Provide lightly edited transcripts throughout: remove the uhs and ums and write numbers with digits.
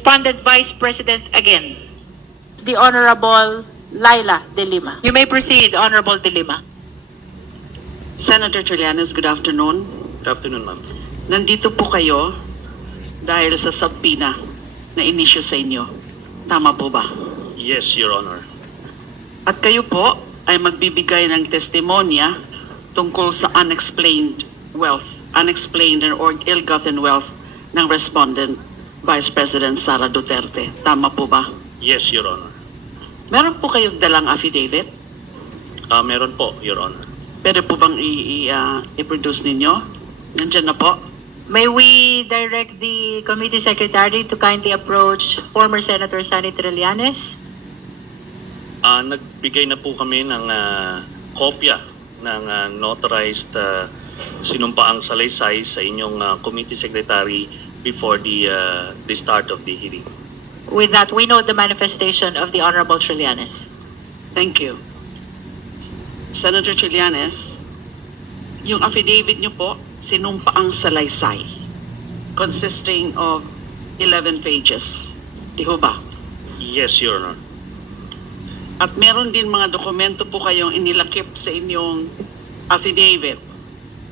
Respondent Vice President again. The Honorable Laila De Lima. You may proceed, Honorable De Lima. Senator Trillanes, good afternoon. Good afternoon, ma'am. Nandito po kayo dahil sa subpoena na inisyu sa inyo. Tama po ba? Yes, Your Honor. At kayo po ay magbibigay ng testimonya tungkol sa unexplained or ill-gotten wealth ng respondent, Vice President Sara Duterte. Tama po ba? Yes, Your Honor. Meron po kayong dalang affidavit? Meron po, Your Honor. Pwede po bang i-produce ninyo? Nandiyan na po. May we direct the committee secretary to kindly approach former Senator Sani Trillanes? Nagbigay na po kami ng kopya ng notarized sinumpaang salaysay sa inyong committee secretary before the start of the hearing. With that, we note the manifestation of the Honorable Trillanes. Thank you. Senator Trillanes, yung affidavit nyo po, sinumpaang salaysay, consisting of 11 pages. Di ho ba? Yes, Your Honor. At meron din mga dokumento po kayong inilakip sa inyong affidavit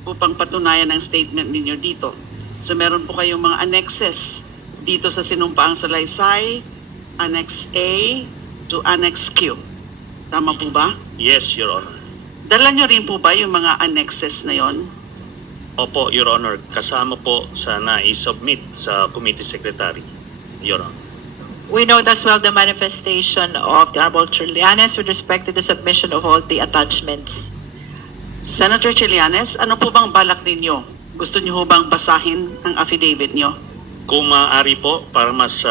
upang patunayan ang statement ninyo dito. So meron po kayong mga annexes dito sa sinumpaang salaysay, Annex A to Annex Q. Tama po ba? Yes, Your Honor. Dala nyo rin po ba yung mga annexes na yon? Opo, Your Honor. Kasama po sa na-submit sa committee secretary, Your Honor. We note as well the manifestation of the Honorable Trillanes with respect to the submission of all the attachments. Senator Trillanes, ano po bang balak ninyo? Gusto nyo ho bang basahin ang affidavit nyo? Kung maaari po, para mas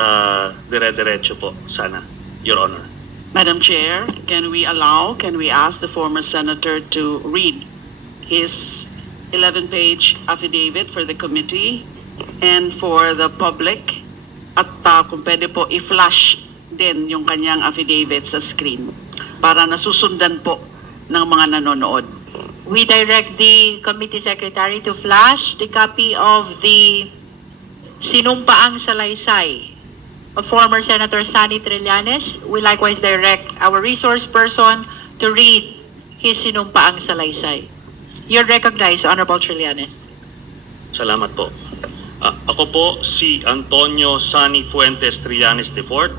dire-diretso po, sana, Your Honor. Madam Chair, can we ask the former senator to read his 11-page affidavit for the committee and for the public? At kung pwede po, i-flash din yung kanyang affidavit sa screen para nasusundan po ng mga nanonood. We direct the committee secretary to flash the copy of the sinumpaang salaysay of former Senator Sani Trillanes. We likewise direct our resource person to read his sinumpaang salaysay. You're recognized, Honorable Trillanes. Salamat po. Ako po si Antonio Sani Fuentes Trillanes IV,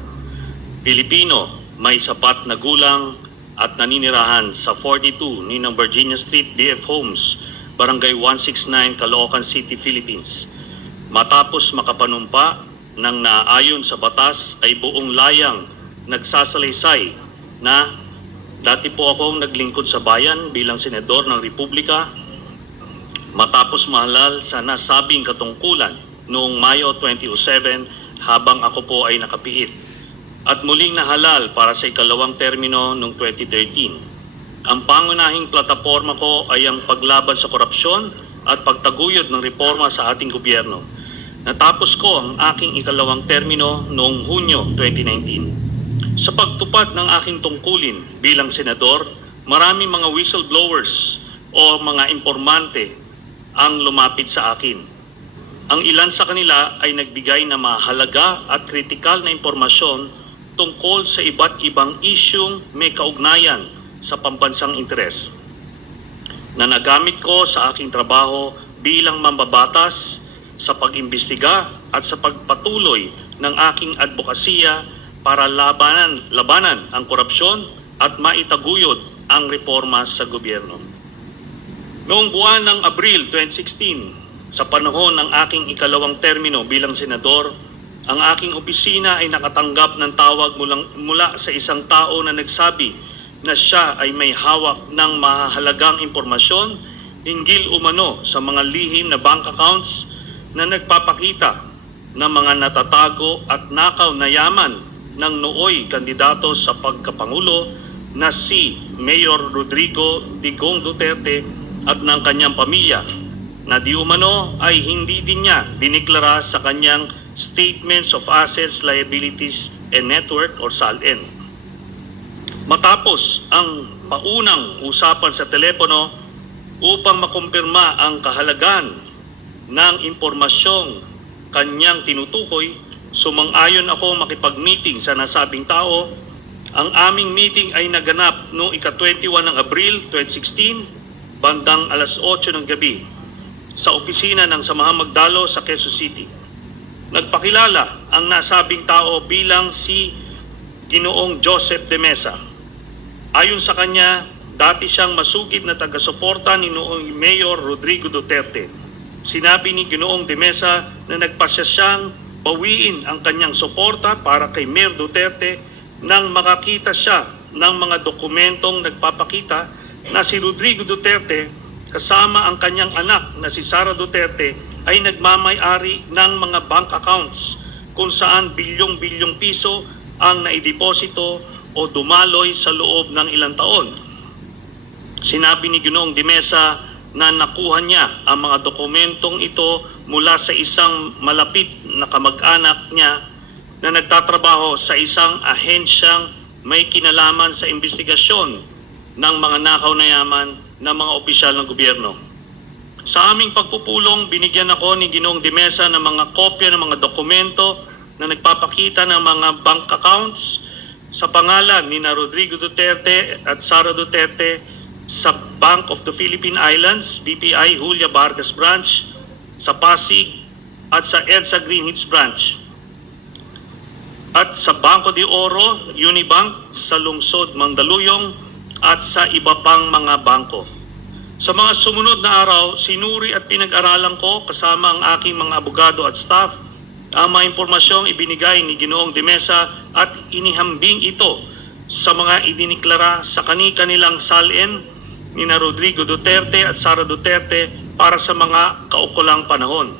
Pilipino, may sapat na gulang at naninirahan sa 42 Ninang Virginia Street, BF Homes, Barangay 169, Caloocan City, Philippines. Matapos makapanumpa ng naayon sa batas ay buong layang nagsasalaysay na dati po akong naglingkod sa bayan bilang senador ng Republika. Matapos mahalal sa nasabing katungkulan noong Mayo 2007 habang ako po ay nakapiit. At muling nahalal para sa ikalawang termino noong 2013. Ang pangunahing plataforma ko ay ang paglaban sa korupsyon at pagtaguyod ng reforma sa ating gobyerno. Natapos ko ang aking ikalawang termino noong Hunyo 2019. Sa pagtupad ng aking tungkulin bilang senador, maraming mga whistleblowers o mga informante ang lumapit sa akin. Ang ilan sa kanila ay nagbigay na mahalaga at kritikal na impormasyon tungkol sa iba't ibang isyung may kaugnayan sa pambansang interes na nagamit ko sa aking trabaho bilang mambabatas sa pag-imbestiga at sa pagpatuloy ng aking advokasya para labanan ang korupsyon at maitaguyod ang reforma sa gobyerno. Noong buwan ng Abril 2016, sa panahon ng aking ikalawang termino bilang senador, ang aking opisina ay nakatanggap ng tawag mula sa isang tao na nagsabi na siya ay may hawak ng mahalagang impormasyon hinggil umano sa mga lihim na bank accounts na nagpapakita ng mga natatago at nakaw na yaman ng nooy kandidato sa pagkapangulo na si Mayor Rodrigo Digong Duterte at ng kanyang pamilya na di umano ay hindi din niya diniklara sa kanyang Statements of Assets, Liabilities, and Net Worth or SALN. Matapos ang paunang usapan sa telepono upang makumpirma ang kahalagan ng impormasyong kanyang tinutukoy, Sumang-ayon ako makipag-meeting sa nasabing tao. Ang aming meeting ay naganap noong ika-21 ng Abril 2016, bandang alas 8 ng gabi, sa opisina ng Samahang Magdalo sa Quezon City. Nagpakilala ang nasabing tao bilang si Ginoong Joseph de Mesa. Ayon sa kanya, dati siyang masugid na taga-suporta ni noong Mayor Rodrigo Duterte. Sinabi ni Ginoong de Mesa na nagpasya siyang bawiin ang kanyang suporta para kay Mayor Duterte nang makakita siya ng mga dokumentong nagpapakita na si Rodrigo Duterte kasama ang kanyang anak na si Sara Duterte ay nagmamay-ari ng mga bank accounts kung saan bilyong-bilyong piso ang naideposito o dumaloy sa loob ng ilang taon. Sinabi ni Ginoong de Mesa na nakuha niya ang mga dokumentong ito mula sa isang malapit na kamag-anak niya na nagtatrabaho sa isang ahensyang may kinalaman sa investigasyon ng mga nakaw na yaman ng mga opisyal ng gobyerno. Sa aming pagpupulong, binigyan ako ni Ginoong de Mesa ng mga kopya ng mga dokumento na nagpapakita ng mga bank accounts sa pangalan ni na Rodrigo Duterte at Sara Duterte sa Bank of the Philippine Islands, BPI Julia Vargas Branch, sa Pasig at sa EDSA Green Hills Branch, at sa Banco de Oro, Unibank, sa Lungsod Mandaluyong at sa iba pang mga bangko. Sa mga sumunod na araw, sinuri at pinag-aralan ko kasama ang aking mga abogado at staff ang mga impormasyong ibinigay ni Ginoong de Mesa at inihambing ito sa mga idiniklara sa kani-kanilang salin ni na Rodrigo Duterte at Sara Duterte para sa mga kaukulang panahon.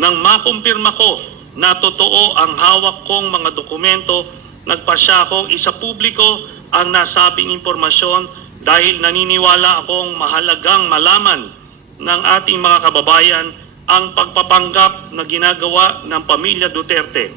Nang makumpirma ko na totoo ang hawak kong mga dokumento, nagpasya akong isapubliko ang nasabing impormasyon dahil naniniwala akong mahalagang malaman ng ating mga kababayan ang pagpapanggap na ginagawa ng pamilya Duterte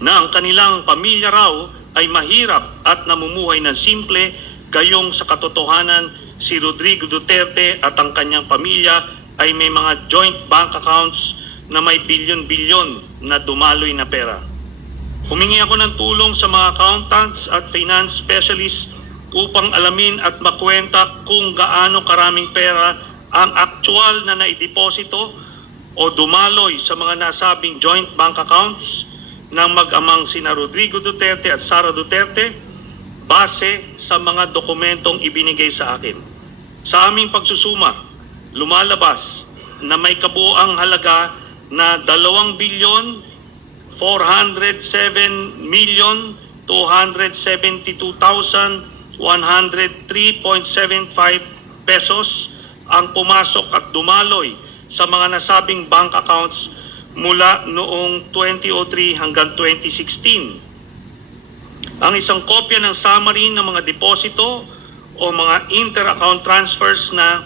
na ang kanilang pamilya raw ay mahirap at namumuhay ng simple, gayong sa katotohanan si Rodrigo Duterte at ang kanyang pamilya ay may mga joint bank accounts na may bilyon-bilyon na dumaloy na pera. Humingi ako ng tulong sa mga accountants at finance specialists upang alamin at makwenta kung gaano karaming pera ang aktual na naideposito o dumaloy sa mga nasabing joint bank accounts ng mag-amang sina Rodrigo Duterte at Sara Duterte base sa mga dokumentong ibinigay sa akin. Sa aming pagsusuma, lumalabas na may kabuuang halaga na 2,272,103.75 pesos ang pumasok at dumaloy sa mga nasabing bank accounts mula noong 2003 hanggang 2016. Ang isang kopya ng summary ng mga deposito o mga inter-account transfers na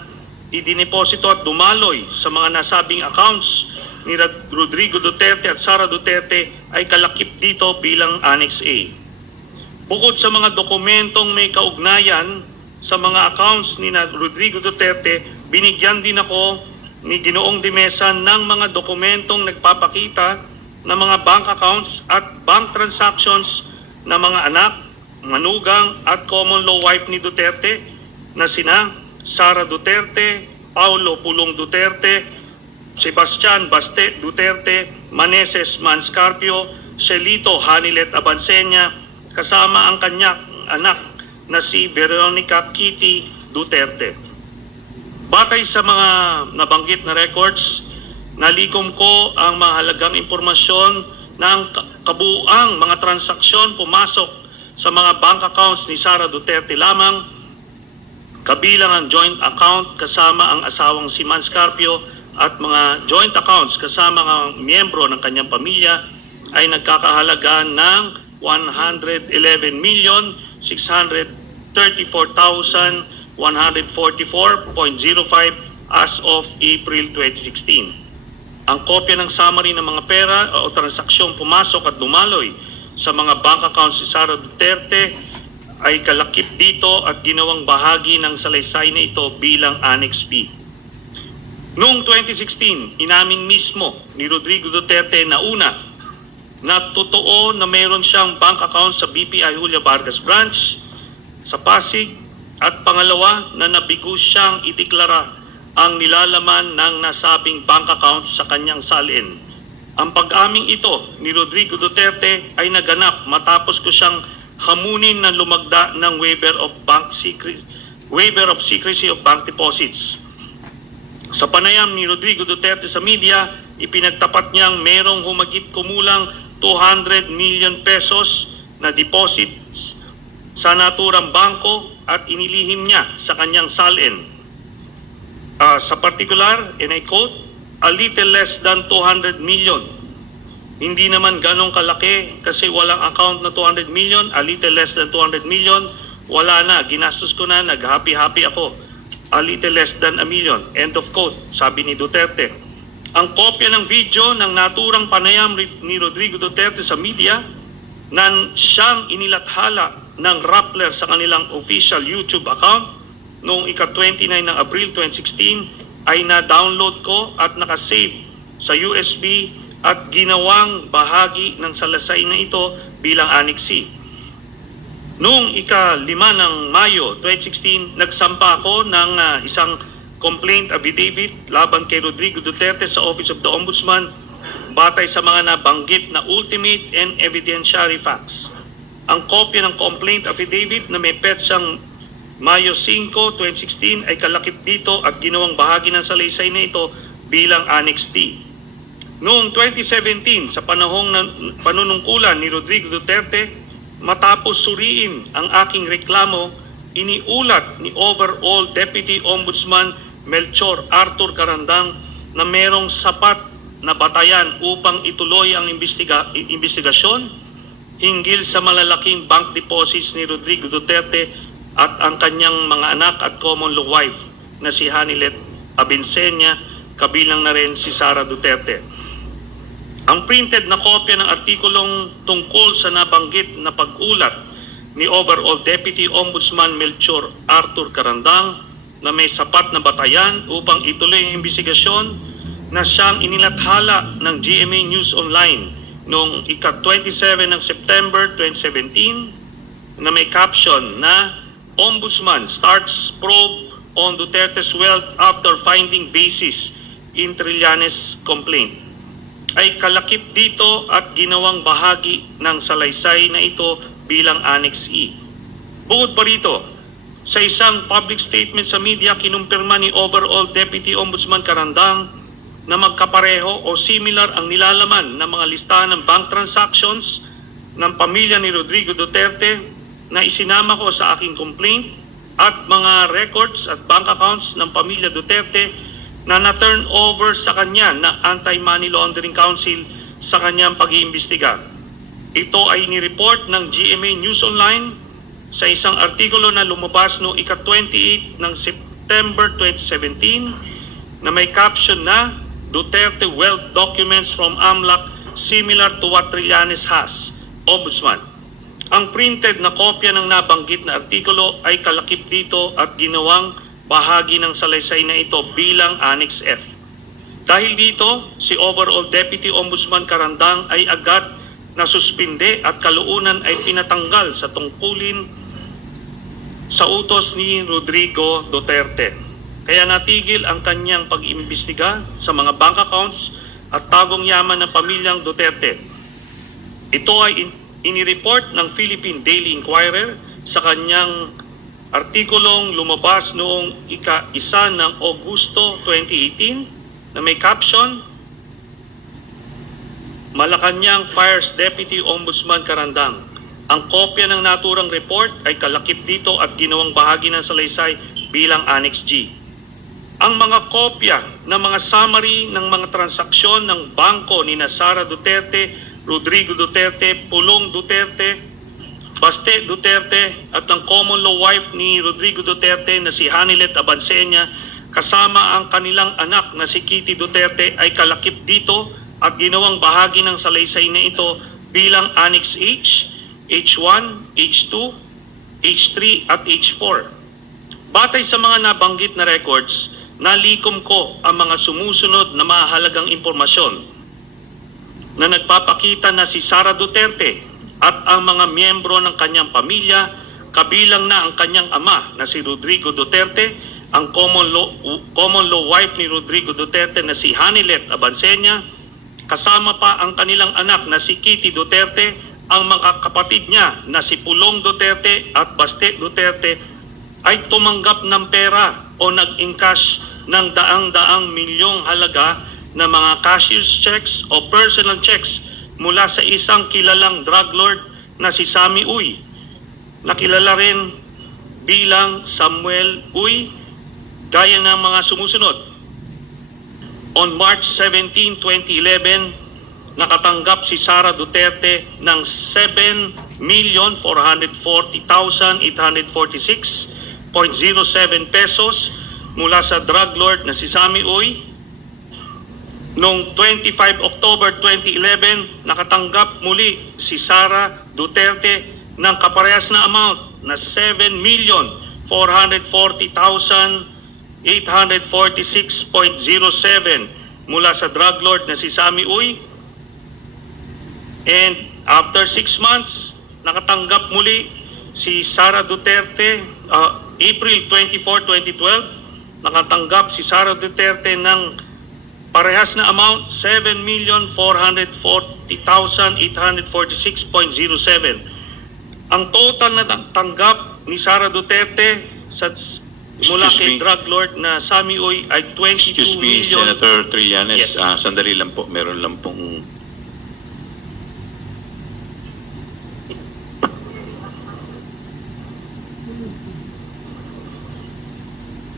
idineposito at dumaloy sa mga nasabing accounts ni Rodrigo Duterte at Sara Duterte ay kalakip dito bilang Annex A. Bukod sa mga dokumentong may kaugnayan sa mga accounts ni Rodrigo Duterte, binigyan din ako ni Ginoong de Mesa ng mga dokumentong nagpapakita ng mga bank accounts at bank transactions na mga anak, manugang at common law wife ni Duterte na sina Sara Duterte, Paulo Pulong Duterte, Sebastian Baste Duterte, Maneses Manscarpio, Celito Hanilet Abansenya, kasama ang kanyang anak na si Veronica Kitty Duterte. Batay sa mga nabanggit na records, nalikom ko ang mahalagang impormasyon ng kabuuang mga transaksyon pumasok sa mga bank accounts ni Sara Duterte lamang, kabilang ang joint account kasama ang asawang si Manscarpio at mga joint accounts kasama ang miyembro ng kanyang pamilya ay nagkakahalaga ng 111,634,144.05 as of April 2016. Ang kopya ng summary ng mga pera o transaksyong pumasok at dumaloy sa mga bank accounts ni Sara Duterte ay kalakip dito at ginawang bahagi ng salaysay na ito bilang Annex B. Noong 2016, inamin mismo ni Rodrigo Duterte na una na totoo na mayroon siyang bank account sa BPI Julia Vargas branch sa Pasig, at pangalawa na nabigo siyang ideklara ang nilalaman ng nasabing bank account sa kanyang salin. Ang pag-aming ito ni Rodrigo Duterte ay naganap matapos ko siyang hamunin na lumagda ng waiver of secrecy of bank deposits. Sa panayam ni Rodrigo Duterte sa media, ipinagtapat niyang merong humigit kumulang 200 million pesos na deposits sa naturang bangko at inilihim niya sa kanyang salin. Sa particular, and I quote, a little less than 200 million. Hindi naman ganong kalaki kasi walang account na 200 million, a little less than 200 million, wala na, ginastos ko na, nag-happy-happy ako. A little less than a million. End of quote, sabi ni Duterte. Ang kopya ng video ng naturang panayam ni Rodrigo Duterte sa media na siyang inilathala ng Rappler sa kanilang official YouTube account noong ika-29 ng Abril 2016 ay na-download ko at nakasave sa USB at ginawang bahagi ng salaysay na ito bilang Annex C. Noong ika-5 ng Mayo 2016, nagsampa ako ng isang complaint affidavit laban kay Rodrigo Duterte sa Office of the Ombudsman batay sa mga nabanggit na ultimate and evidentiary facts. Ang kopya ng complaint affidavit na may petsang Mayo 5, 2016 ay kalakip dito at ginawang bahagi ng salaysay na ito bilang Annex D. Noong 2017, sa panahong panunungkulan ni Rodrigo Duterte, matapos suriin ang aking reklamo, iniulat ni Overall Deputy Ombudsman Melchor Arthur Carandang na merong sapat na batayan upang ituloy ang investigasyon hinggil sa malalaking bank deposits ni Rodrigo Duterte at ang kanyang mga anak at common law wife na si Hanilet Abinsenia, kabilang na rin si Sara Duterte. Ang printed na kopya ng artikulong tungkol sa nabanggit na pag-ulat ni Overall Deputy Ombudsman Melchor Arthur Carandang na may sapat na batayan upang ituloy ang investigasyon na siyang inilathala ng GMA News Online noong ika-27 ng September 2017 na may caption na Ombudsman starts probe on Duterte's wealth after finding basis in Trillanes complaint ay kalakip dito at ginawang bahagi ng salaysay na ito bilang Annex E. Bukod pa rito, sa isang public statement sa media, kinumpirma ni Overall Deputy Ombudsman Carandang na magkapareho o similar ang nilalaman ng mga listahan ng bank transactions ng pamilya ni Rodrigo Duterte na isinama ko sa aking complaint at mga records at bank accounts ng pamilya Duterte na na-turn over sa kanya ng Anti-Money Laundering Council sa kanyang pag-iimbestiga. Ito ay nireport ng GMA News Online sa isang artikulo na lumabas noong ika-28 ng September 2017 na may caption na Duterte Wealth Documents from AMLAC similar to what Trillanes has, Ombudsman. Ang printed na kopya ng nabanggit na artikulo ay kalakip dito at ginawang bahagi ng salaysay na ito bilang Annex F. Dahil dito, si Overall Deputy Ombudsman Carandang ay agad na suspinde at kalaunan ay pinatanggal sa tungkulin sa utos ni Rodrigo Duterte. Kaya natigil ang kanyang pag-imbestiga sa mga bank accounts at tagong yaman ng pamilyang Duterte. Ito ay inireport ng Philippine Daily Inquirer sa kanyang artikulong lumabas noong ika-1 ng Agosto 2018 na may caption, Malacanang fires Deputy Ombudsman Carandang. Ang kopya ng naturang report ay kalakip dito at ginawang bahagi ng salaysay bilang Annex G. Ang mga kopya ng mga summary ng mga transaksyon ng bangko ni Sara Duterte, Rodrigo Duterte, Pulong Duterte, Baste Duterte at ng common law wife ni Rodrigo Duterte na si Hanilet Abinsenia kasama ang kanilang anak na si Kitty Duterte ay kalakip dito at ginawang bahagi ng salaysay na ito bilang Annex H, H1, H2, H3 at H4. Batay sa mga nabanggit na records, nalikom ko ang mga sumusunod na mahalagang impormasyon. na nagpapakita na si Sara Duterte at ang mga miyembro ng kanyang pamilya, kabilang na ang kanyang ama na si Rodrigo Duterte, ang common law wife ni Rodrigo Duterte na si Hanilet Abansenia, kasama pa ang kanilang anak na si Kitty Duterte, ang mga kapatid niya na si Pulong Duterte at Baste Duterte ay tumanggap ng pera o nag-encash ng daang-daang milyong halaga na mga cashier's checks o personal checks mula sa isang kilalang drug lord na si Sammy Uy, nakilala rin bilang Samuel Uy, gaya ng mga sumusunod. On March 17, 2011, nakatanggap si Sara Duterte ng 7,440,846.07 pesos mula sa drug lord na si Sammy Uy. Noong 25 October 2011, nakatanggap muli si Sara Duterte ng kaparehas na amount na 7,440,846.07 mula sa drug lord na si Sammy Uy. And after 6 months, nakatanggap muli si Sara Duterte, April 24, 2012, nakatanggap si Sara Duterte ng parehas na amount, 7,440,846.07. Ang total na tanggap ni Sara Duterte mula kay drug lord na Sammy Uy ay 22 Excuse me, million. Senator Trillanes, Yes. sandali lang po, meron lang pong...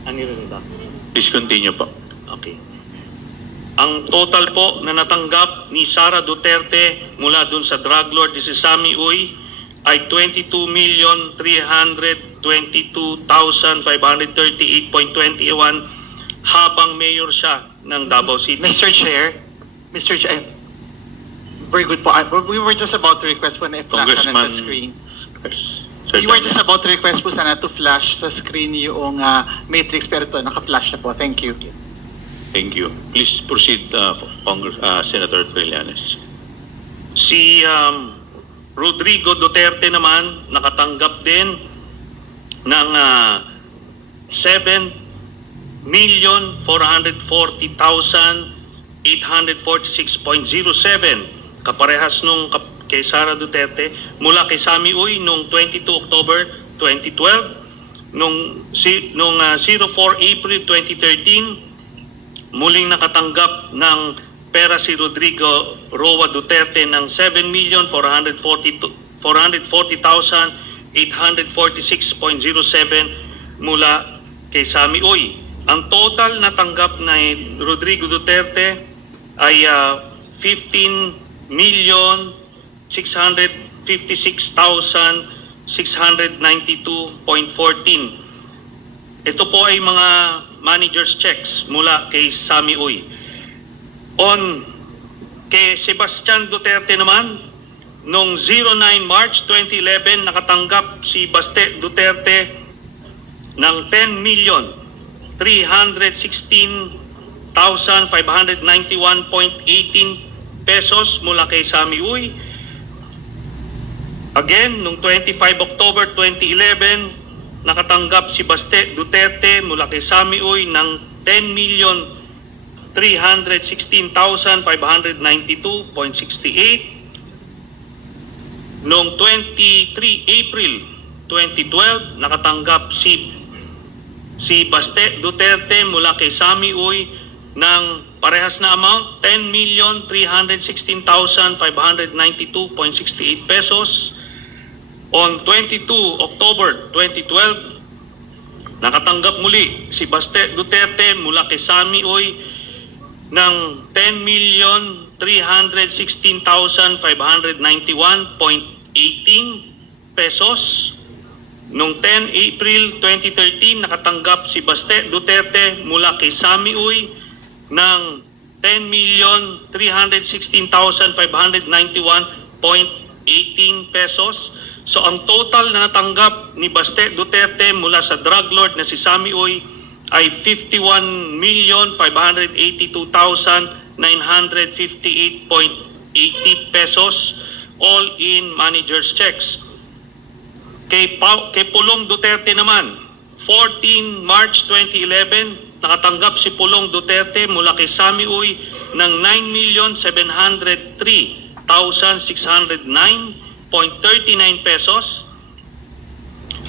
Ano yun ba? Please continue po. Okay. Ang total po na natanggap ni Sara Duterte mula dun sa drug lord ni si Sammy Uy ay 22,322,538.21 habang mayor siya ng Davao City. Mr. Chair, very good po. We were just about to request po na i-flash sana Congressman- sa screen. Sir We were just Daniel. about to request po sana to flash sa screen yung matrix, pero ito, naka-flash na po. Thank you. Thank you. Please proceed, Senator Trillanes. Si Rodrigo Duterte naman nakatanggap din ng 7,440,846.07 kaparehas nung kay Sara Duterte mula kay Sammy Uy noong 22 October 2012, nung 04 April 2013 muling nakatanggap ng pera si Rodrigo Roa Duterte ng 7,440,846.07 mula kay Sammy Uy. Ang total na tanggap na Rodrigo Duterte ay 15,656,692.14. Ito po ay mga manager's checks mula kay Sammy Uy. On kay Sebastian Duterte naman, noong 09 March 2011, nakatanggap si Baste Duterte ng 10,316,591.18 pesos mula kay Sammy Uy. Again, noong 25 October 2011, nakatanggap si Baste Duterte mula kay Sammy Uy ng 10,316,592.68. Noong 23 April 2012, nakatanggap si Baste Duterte mula kay Sammy Uy ng parehas na amount, 10,316,592.68 pesos. On 22 October 2012, nakatanggap muli si Baste Duterte mula kay Sammy Uy ng 10,316,591.18 pesos. Noong 10 April 2013, nakatanggap si Baste Duterte mula kay Sammy Uy ng 10,316,591.18 pesos. So ang total na natanggap ni Baste Duterte mula sa drug lord na si Sammy Uy ay 51,582,958.18 pesos, all in manager's checks. Kay Pulong Duterte naman, 14 March 2011, nakatanggap si Pulong Duterte mula kay Sami Uy ng 9,703,609.39 pesos.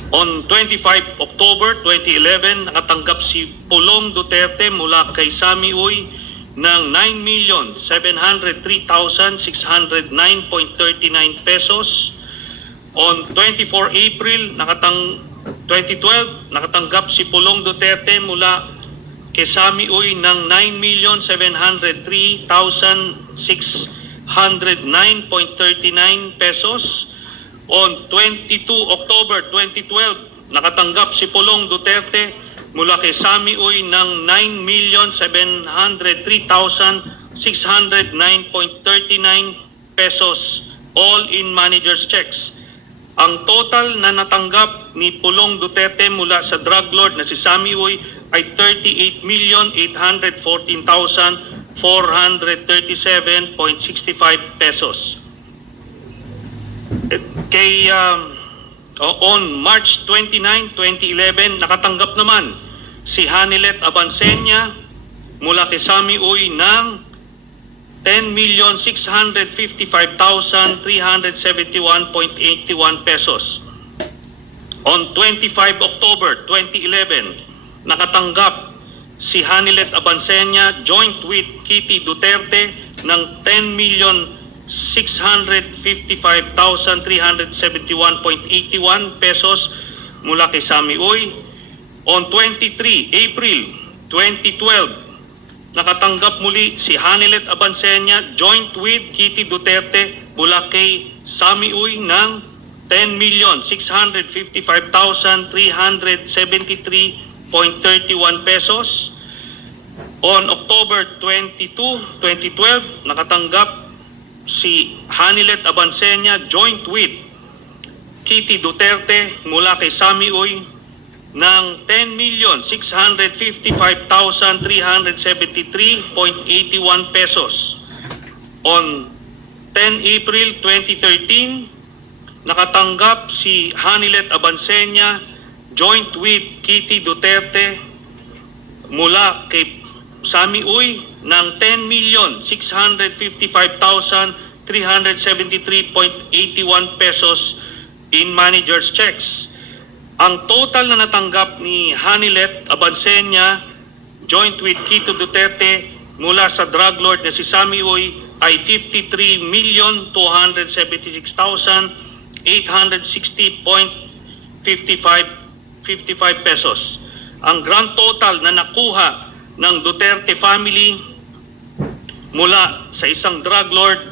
On 25 October 2011, nakatanggap si Pulong Duterte mula kay Sami Uy ng 9,703,609.39 pesos. On 24 April 2012, nakatanggap si Pulong Duterte mula kay Sami Uy ng 9,703,609.39 pesos. On 22 October 2012, nakatanggap si Pulong Duterte mula kay Sami Uy ng 9,703,609.39 pesos, all in manager's checks. Ang total na natanggap ni Pulong Duterte mula sa drug lord na si Sami Uy ay 38,814,437.65 pesos. On March 29, 2011, nakatanggap naman si Hanilet Abansenya mula kay Sami Uy ng 10,655,371.81 pesos. On 25 October 2011, nakatanggap si Hanilet Abansenya joint with Kitty Duterte ng 10,655,371.81 pesos mula kay Sami Uy. On 23 April 2012, nakatanggap muli si Hanilet Abansenya joint with Kitty Duterte mula kay Sami Uy ng 10,655,373.31 pesos. On October 22, 2012, nakatanggap si Hanilet Abansenya joint with Kitty Duterte mula kay Sami Uy ng 10,655,373.81 pesos. On 10 April 2013, nakatanggap si Hanilet Abansenya joint with Kitty Duterte mula kay Sami Uy ng 10,655,373.81 pesos in manager's checks. Ang total na natanggap ni Hanilet Abansenya joint with Kitty Duterte mula sa drug lord na si Sami Uy ay 53,276,860.55 pesos. Ang grand total na nakuha ng Duterte family mula sa isang drug lord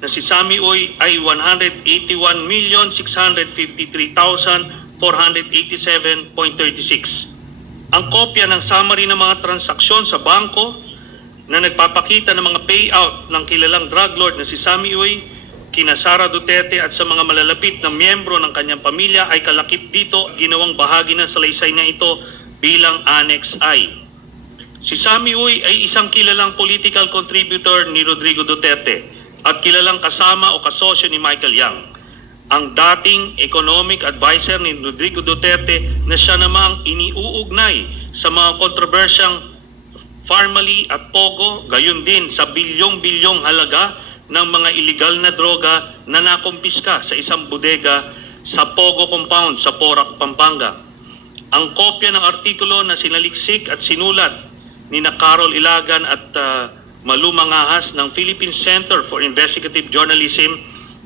na si Sami Uy ay 181,653,487.36. Ang kopya ng summary ng mga transaksyon sa bangko na nagpapakita ng mga payout ng kilalang drug lord na si Sami Uy, kina Sara Duterte at sa mga malalapit na miyembro ng kanyang pamilya ay kalakip dito, ginawang bahagi ng salaysay na ito bilang Annex I. Si Sami Uy ay isang kilalang political contributor ni Rodrigo Duterte at kilalang kasama o kasosyo ni Michael Yang, ang dating economic advisor ni Rodrigo Duterte na siya namang iniuugnay sa mga kontrobersyang Farmally at Pogo, gayon din sa bilyong-bilyong halaga ng mga iligal na droga na nakumpiska sa isang bodega sa Pogo Compound sa Porac, Pampanga. Ang kopya ng artikulo na sinaliksik at sinulat ni na Carol Ilagan at Malu Mangahas ng Philippine Center for Investigative Journalism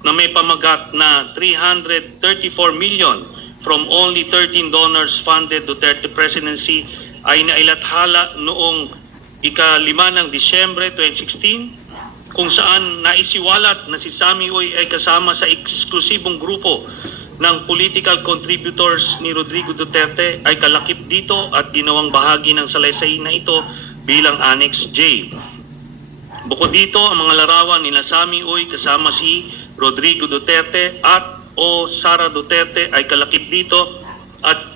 na may pamagat na 334 million from only 13 donors funded Duterte presidency ay nailathala noong ika-5 ng Disyembre 2016, kung saan naisiwalat na si Sami Uy ay kasama sa eksklusibong grupo ng political contributors ni Rodrigo Duterte ay kalakip dito at ginawang bahagi ng salaysay na ito bilang Annex J. Bukod dito, ang mga larawan ni Sami Uy kasama si Rodrigo Duterte at o Sara Duterte ay kalakip dito at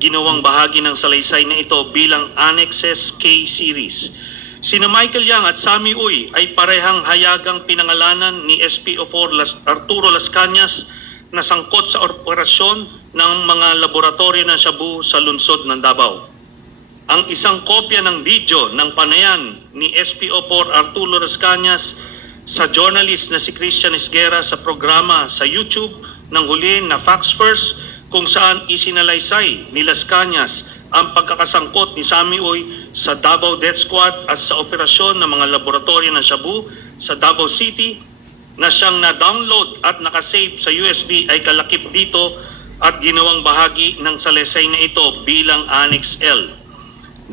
ginawang bahagi ng salaysay na ito bilang Annexes K series. Sina Michael Yang at Sammy Uy ay parehang hayagang pinangalanan ni SPO4 Arturo Las Cañas na sangkot sa operasyon ng mga laboratorio ng Shabu sa lungsod ng Davao. Ang isang kopya ng video ng panayan ni SPO4 Arturo Las Cañas sa journalist na si Christian Esguerra sa programa sa YouTube ng huli na Facts First, kung saan isinalaysay ni Las Cañas ang pagkakasangkot ni Sammy Uy sa Davao Death Squad at sa operasyon ng mga laboratorio ng Shabu sa Davao City, na siyang na-download at nakasave sa USB ay kalakip dito at ginawang bahagi ng salaysay na ito bilang Annex L.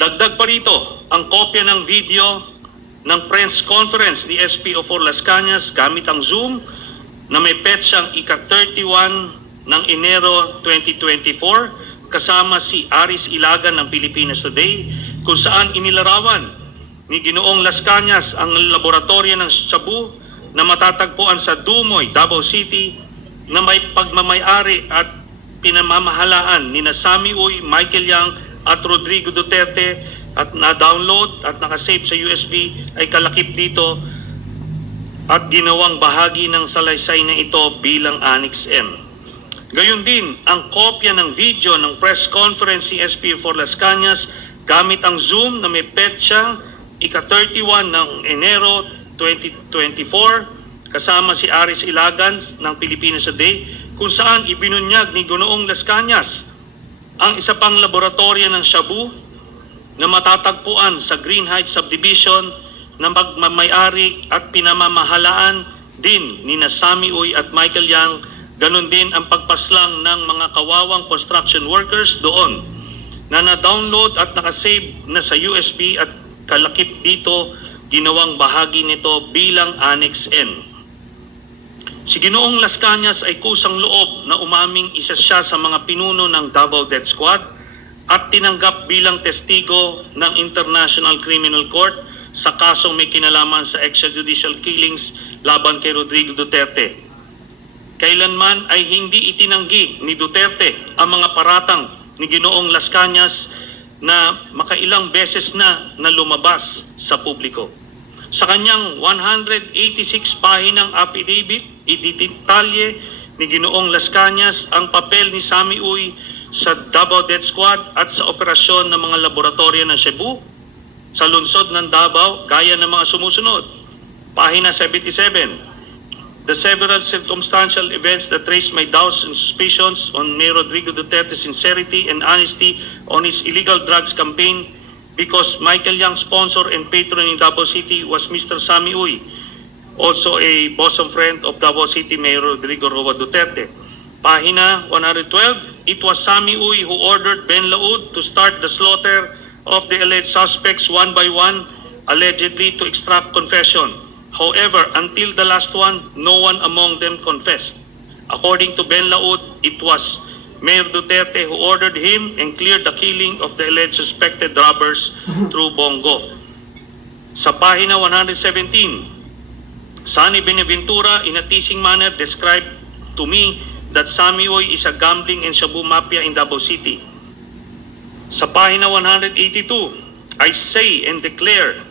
Dagdag pa rito ang kopya ng video ng press conference ni SPO4 Las Cañas gamit ang Zoom na may petsang ika-31 ng Enero 2024 kasama si Aris Ilagan ng Pilipinas Today, kung saan inilarawan ni Ginoong Las Cañas ang laboratorio ng Shabu na matatagpuan sa Dumoy, Davao City, na may pagmamayari at pinamamahalaan ni Sammy Uy, Michael Yang at Rodrigo Duterte, at na-download at nakasave sa USB ay kalakip dito at ginawang bahagi ng salaysay na ito bilang Annex M. Gayon din ang kopya ng video ng press conference ni SPO4 Las Cañas gamit ang Zoom na may petsa ika-31 ng Enero 2024 kasama si Aris Ilagan ng Pilipinas Today, kung saan ibinunyag ni Ginoong Las Cañas ang isa pang laboratorio ng Shabu na matatagpuan sa Green Heights Subdivision na magmamayari at pinamamahalaan din ni Sammy Uy at Michael Yang. Ganon din ang pagpaslang ng mga kawawang construction workers doon na na-download at nakasave na sa USB at kalakip dito, ginawang bahagi nito bilang Annex N. Si Ginoong Las Cañas ay kusang loob na umaming isa siya sa mga pinuno ng Davao Death Squad at tinanggap bilang testigo ng International Criminal Court sa kasong may kinalaman sa extrajudicial killings laban kay Rodrigo Duterte. Kailanman ay hindi itinanggi ni Duterte ang mga paratang ni Ginoong Las Cañas na makailang beses na lumabas sa publiko. Sa kanyang 186 pahinang affidavit, ididetalye ni Ginoong Las Cañas ang papel ni Sammy Uy sa Davao Death Squad at sa operasyon ng mga laboratorio ng Cebu sa lungsod ng Davao gaya ng mga sumusunod. Pahina 77. The several circumstantial events that raised my doubts and suspicions on Mayor Rodrigo Duterte's sincerity and honesty on his illegal drugs campaign, because Michael Yang, sponsor and patron in Davao City, was Mr. Sammy Uy, also a bosom friend of Davao City Mayor Rodrigo Roa Duterte. Pahina 112, it was Sammy Uy who ordered Ben Laud to start the slaughter of the alleged suspects one by one, allegedly to extract confession. However, until the last one, no one among them confessed. According to Ben Laud, it was Mayor Duterte who ordered him and cleared the killing of the alleged suspected robbers through Bongo. Sa pahina 117, Sonny Benaventura in a teasing manner described to me that Sammy Uy is a gambling and Shabu mafia in Davao City. Sa pahina 182, I say and declare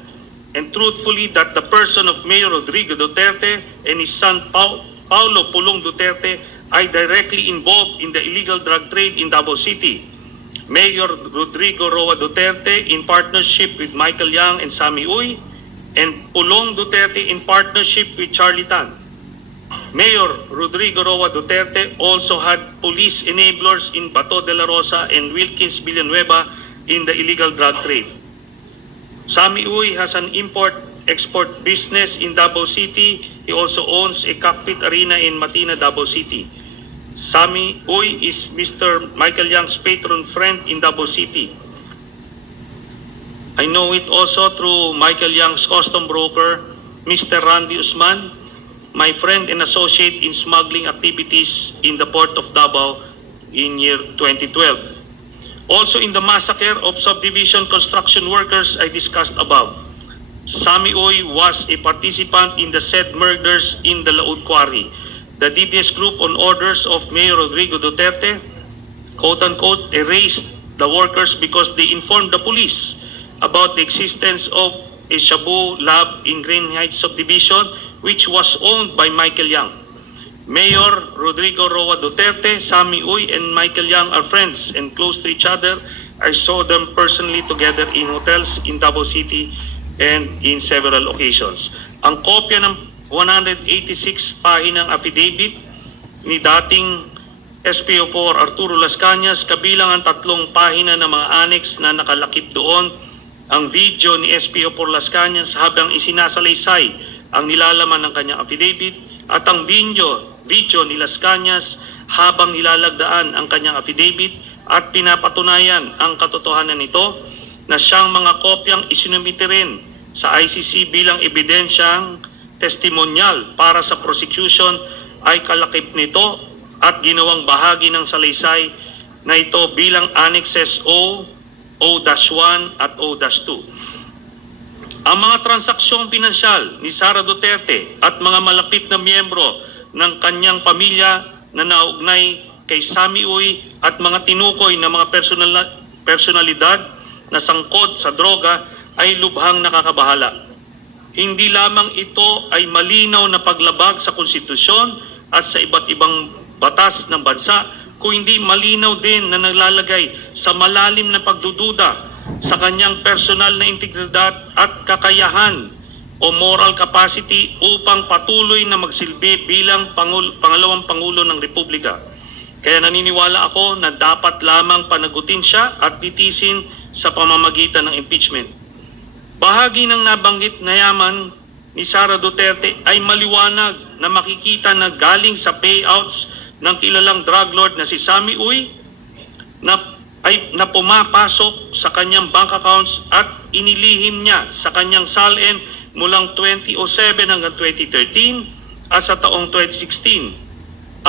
and truthfully that the person of Mayor Rodrigo Duterte and his son Paulo Pulong Duterte are directly involved in the illegal drug trade in Davao City. Mayor Rodrigo Roa Duterte in partnership with Michael Yang and Sammy Uy, and Pulong Duterte in partnership with Charlie Tan. Mayor Rodrigo Roa Duterte also had police enablers in Bato de la Rosa and Wilkins Villanueva in the illegal drug trade. Sammy Uy has an import-export business in Davao City. He also owns a cockpit arena in Matina, Davao City. Sammy Uy is Mr. Michael Yang's patron friend in Davao City. I know it also through Michael Yang's custom broker, Mr. Randy Usman, my friend and associate in smuggling activities in the port of Davao in year 2012. Also in the massacre of subdivision construction workers I discussed above, Sammy Uy was a participant in the said murders in the Laud Quarry. The DDS group on orders of Mayor Rodrigo Duterte, quote-unquote, erased the workers because they informed the police about the existence of a Shabu Lab in Green Heights Subdivision, which was owned by Michael Yang. Mayor Rodrigo Roa Duterte, Sammy Uy, and Michael Yang are friends and close to each other. I saw them personally together in hotels in Davao City and in several occasions. Ang kopya ng 186 pahinang affidavit ni dating SPO4 Arturo Las Cañas, kabilang ang 3 pahina ng mga annex na nakalakip doon, ang video ni SPO4 Las Cañas habang isinasalaysay ang nilalaman ng kanyang affidavit, at ang video ni Las Cañas habang nilalagdaan ang kanyang affidavit at pinapatunayan ang katotohanan nito na siyang mga kopyang isinumite rin sa ICC bilang ebidensyang testimonyal para sa prosecution ay kalakip nito at ginawang bahagi ng salaysay na ito bilang Annexes O, O-1 at O-2. Ang mga transaksyong pinansyal ni Sara Duterte at mga malapit na miyembro ng kanyang pamilya na naugnay kay Sammy Uy at mga tinukoy na mga personalidad na sangkot sa droga ay lubhang nakakabahala. Hindi lamang ito ay malinaw na paglabag sa konstitusyon at sa iba't ibang batas ng bansa, kung hindi malinaw din na naglalagay sa malalim na pagdududa sa kanyang personal na integridad at kakayahan o moral capacity upang patuloy na magsilbi bilang pangalawang Pangulo ng Republika. Kaya naniniwala ako na dapat lamang panagutin siya at titisin sa pamamagitan ng impeachment. Bahagi ng nabanggit na yaman ni Sara Duterte ay maliwanag na makikita na galing sa payouts ng kilalang drug lord na si Sammy Uy na pumapasok sa kanyang bank accounts at inilihim niya sa kanyang salin mulang 2007 hanggang 2013 at sa taong 2016.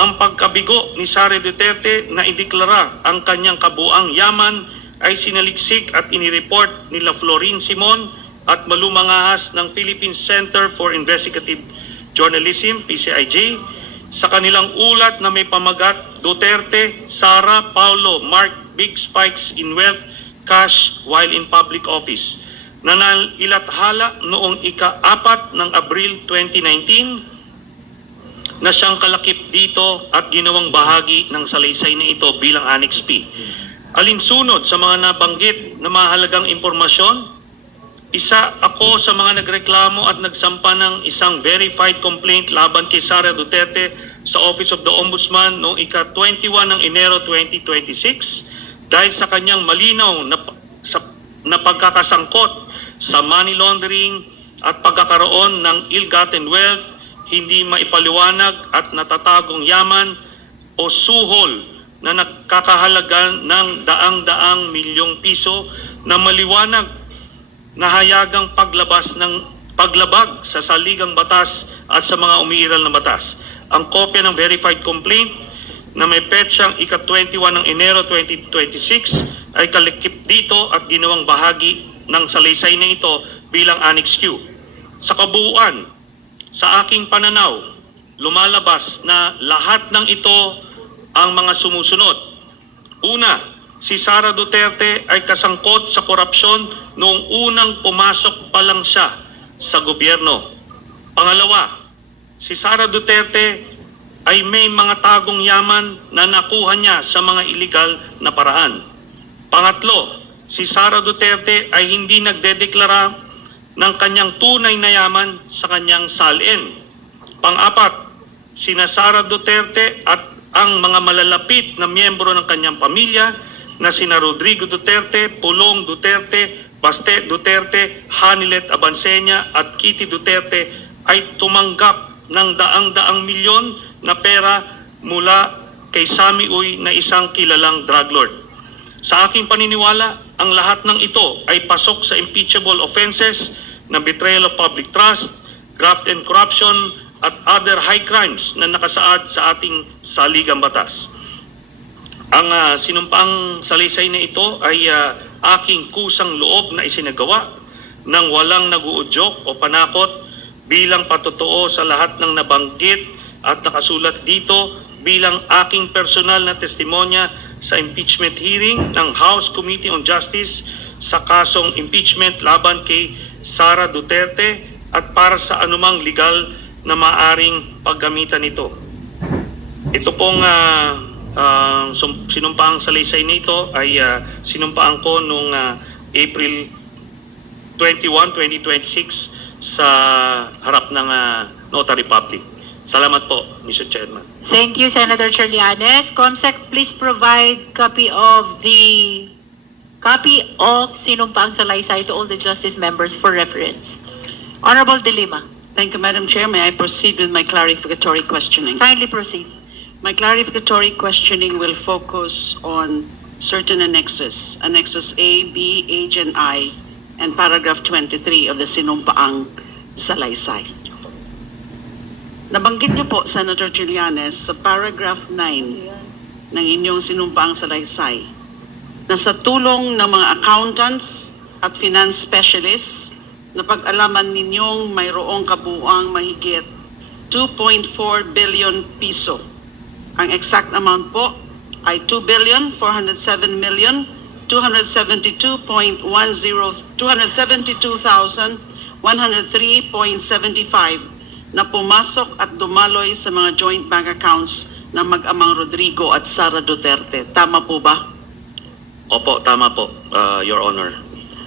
Ang pagkabigo ni Sara Duterte na ideklara ang kanyang kabuang yaman ay sinaliksik at inireport nila Florin Simon at malumangahas ng Philippine Center for Investigative Journalism, PCIJ, sa kanilang ulat na may pamagat Duterte, Sara, Paulo, Mark Big Spikes in Wealth, Cash while in public office, na nailathala noong ika-4 ng Abril 2019 na siyang kalakip dito at ginawang bahagi ng salaysay na ito bilang Annex P. Alinsunod sa mga nabanggit na mahalagang impormasyon, isa ako sa mga nagreklamo at nagsampa ng isang verified complaint laban kay Sara Duterte sa Office of the Ombudsman noong ika-21 ng Enero 2026 dahil sa kanyang malinaw na pagkakasangkot sa money laundering at pagkakaroon ng ill-gotten wealth, hindi maipaliwanag at natatagong yaman o suhol na nakakahalaga ng daang-daang milyong piso na maliwanag na hayagang paglabag sa saligang batas at sa mga umiiral na batas. Ang kopya ng verified complaint na may petsang ika-21 ng Enero 2026 ay kalakip dito at ginawang bahagi ng salaysay na ito bilang Annex Q. Sa kabuuan, sa aking pananaw, lumalabas na lahat ng ito ang mga sumusunod. Una, si Sara Duterte ay kasangkot sa korupsyon noong unang pumasok pa lang siya sa gobyerno. Pangalawa, si Sara Duterte ay may mga tagong yaman na nakuha niya sa mga iligal na paraan. Pangatlo, si Sara Duterte ay hindi nagdedeklara ng kanyang tunay na yaman sa kanyang salin. Pang-apat, sina Sara Duterte at ang mga malalapit na miyembro ng kanyang pamilya na sina Rodrigo Duterte, Pulong Duterte, Baste Duterte, Hanilet Abansenya at Kitty Duterte ay tumanggap ng daang-daang milyon na pera mula kay Sammy Uy na isang kilalang drug lord. Sa aking paniniwala, ang lahat ng ito ay pasok sa impeachable offenses na betrayal of public trust, graft and corruption at other high crimes na nakasaad sa ating saligang batas. Ang sinumpang salaysay na ito ay aking kusang loob na isinagawa ng walang naguudyok o panakot bilang patotoo sa lahat ng nabanggit at nakasulat dito bilang aking personal na testimonya sa impeachment hearing ng House Committee on Justice sa kasong impeachment laban kay Sara Duterte at para sa anumang legal na maaring paggamitan nito. Ito pong sinumpaang salaysay nito ay sinumpaan ko noong April 21, 2026 sa harap ng Notary Public. Salamat po, Mr. Chairman. Thank you, Senator Trillanes. Comsec, please provide copy of sinumpaang salaysay to all the justice members for reference. Honorable De Lima, Thank you, Madam Chair. May I proceed with my clarificatory questioning? kindly proceed. My clarificatory questioning will focus on certain annexes, Annexes A, B, H, and I, and paragraph 23 of the sinumpaang salaysay. Nabanggit niyo po, Senator Trillanes, sa paragraph 9 ng inyong sinumpaang salaysay, na sa tulong ng mga accountants at finance specialists, na pag-alaman ninyong mayroong kabuuang mahigit 2.4 billion piso. Ang exact amount po ay 272,103.75 na pumasok at dumaloy sa mga joint bank accounts ng mag-amang Rodrigo at Sara Duterte. Tama po ba? Opo, tama po, Your Honor.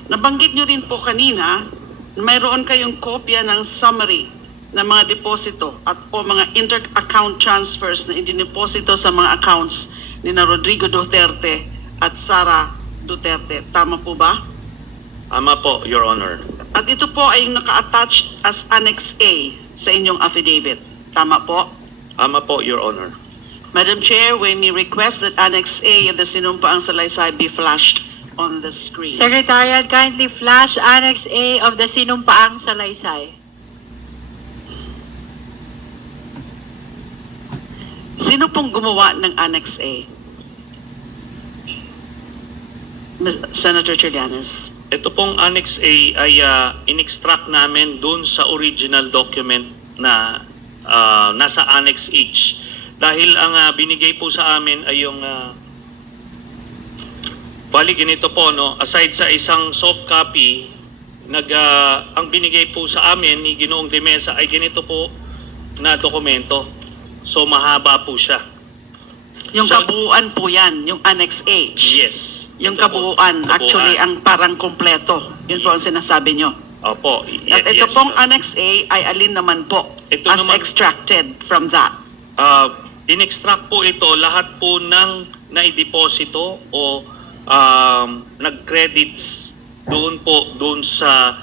Nabanggit nyo rin po kanina na mayroon kayong kopya ng summary ng mga deposito at o mga inter-account transfers na idiniposito sa mga accounts ni na Rodrigo Duterte at Sara Duterte. Tama po ba? Tama po, Your Honor. At ito po ay naka-attach as Annex A sa inyong affidavit. Tama po? Tama po, Your Honor. Madam Chair, we may request that Annex A of the sinumpaang salaysay be flashed on the screen. Secretariat, kindly flash Annex A of the sinumpaang salaysay. Sino pong gumawa ng Annex A? Senator Trillanes. Ito pong Annex A ay in-extract namin dun sa original document na nasa Annex H. Dahil ang binigay po sa amin ay yung bali ganito po, no, aside sa isang soft copy, ang binigay po sa amin ni Ginoong De Mesa ay ganito po na dokumento. So mahaba po siya. Yung So- kabuuan po yan, yung Annex H. Yes. Yung Ito po, kabuuan, actually, ang parang kompleto. Yun po ang sinasabi nyo. Opo. At ito pong Annex A ay alin naman po Ito as naman- extracted from that. In-extract po ito lahat po ng naideposito o nag-credits doon sa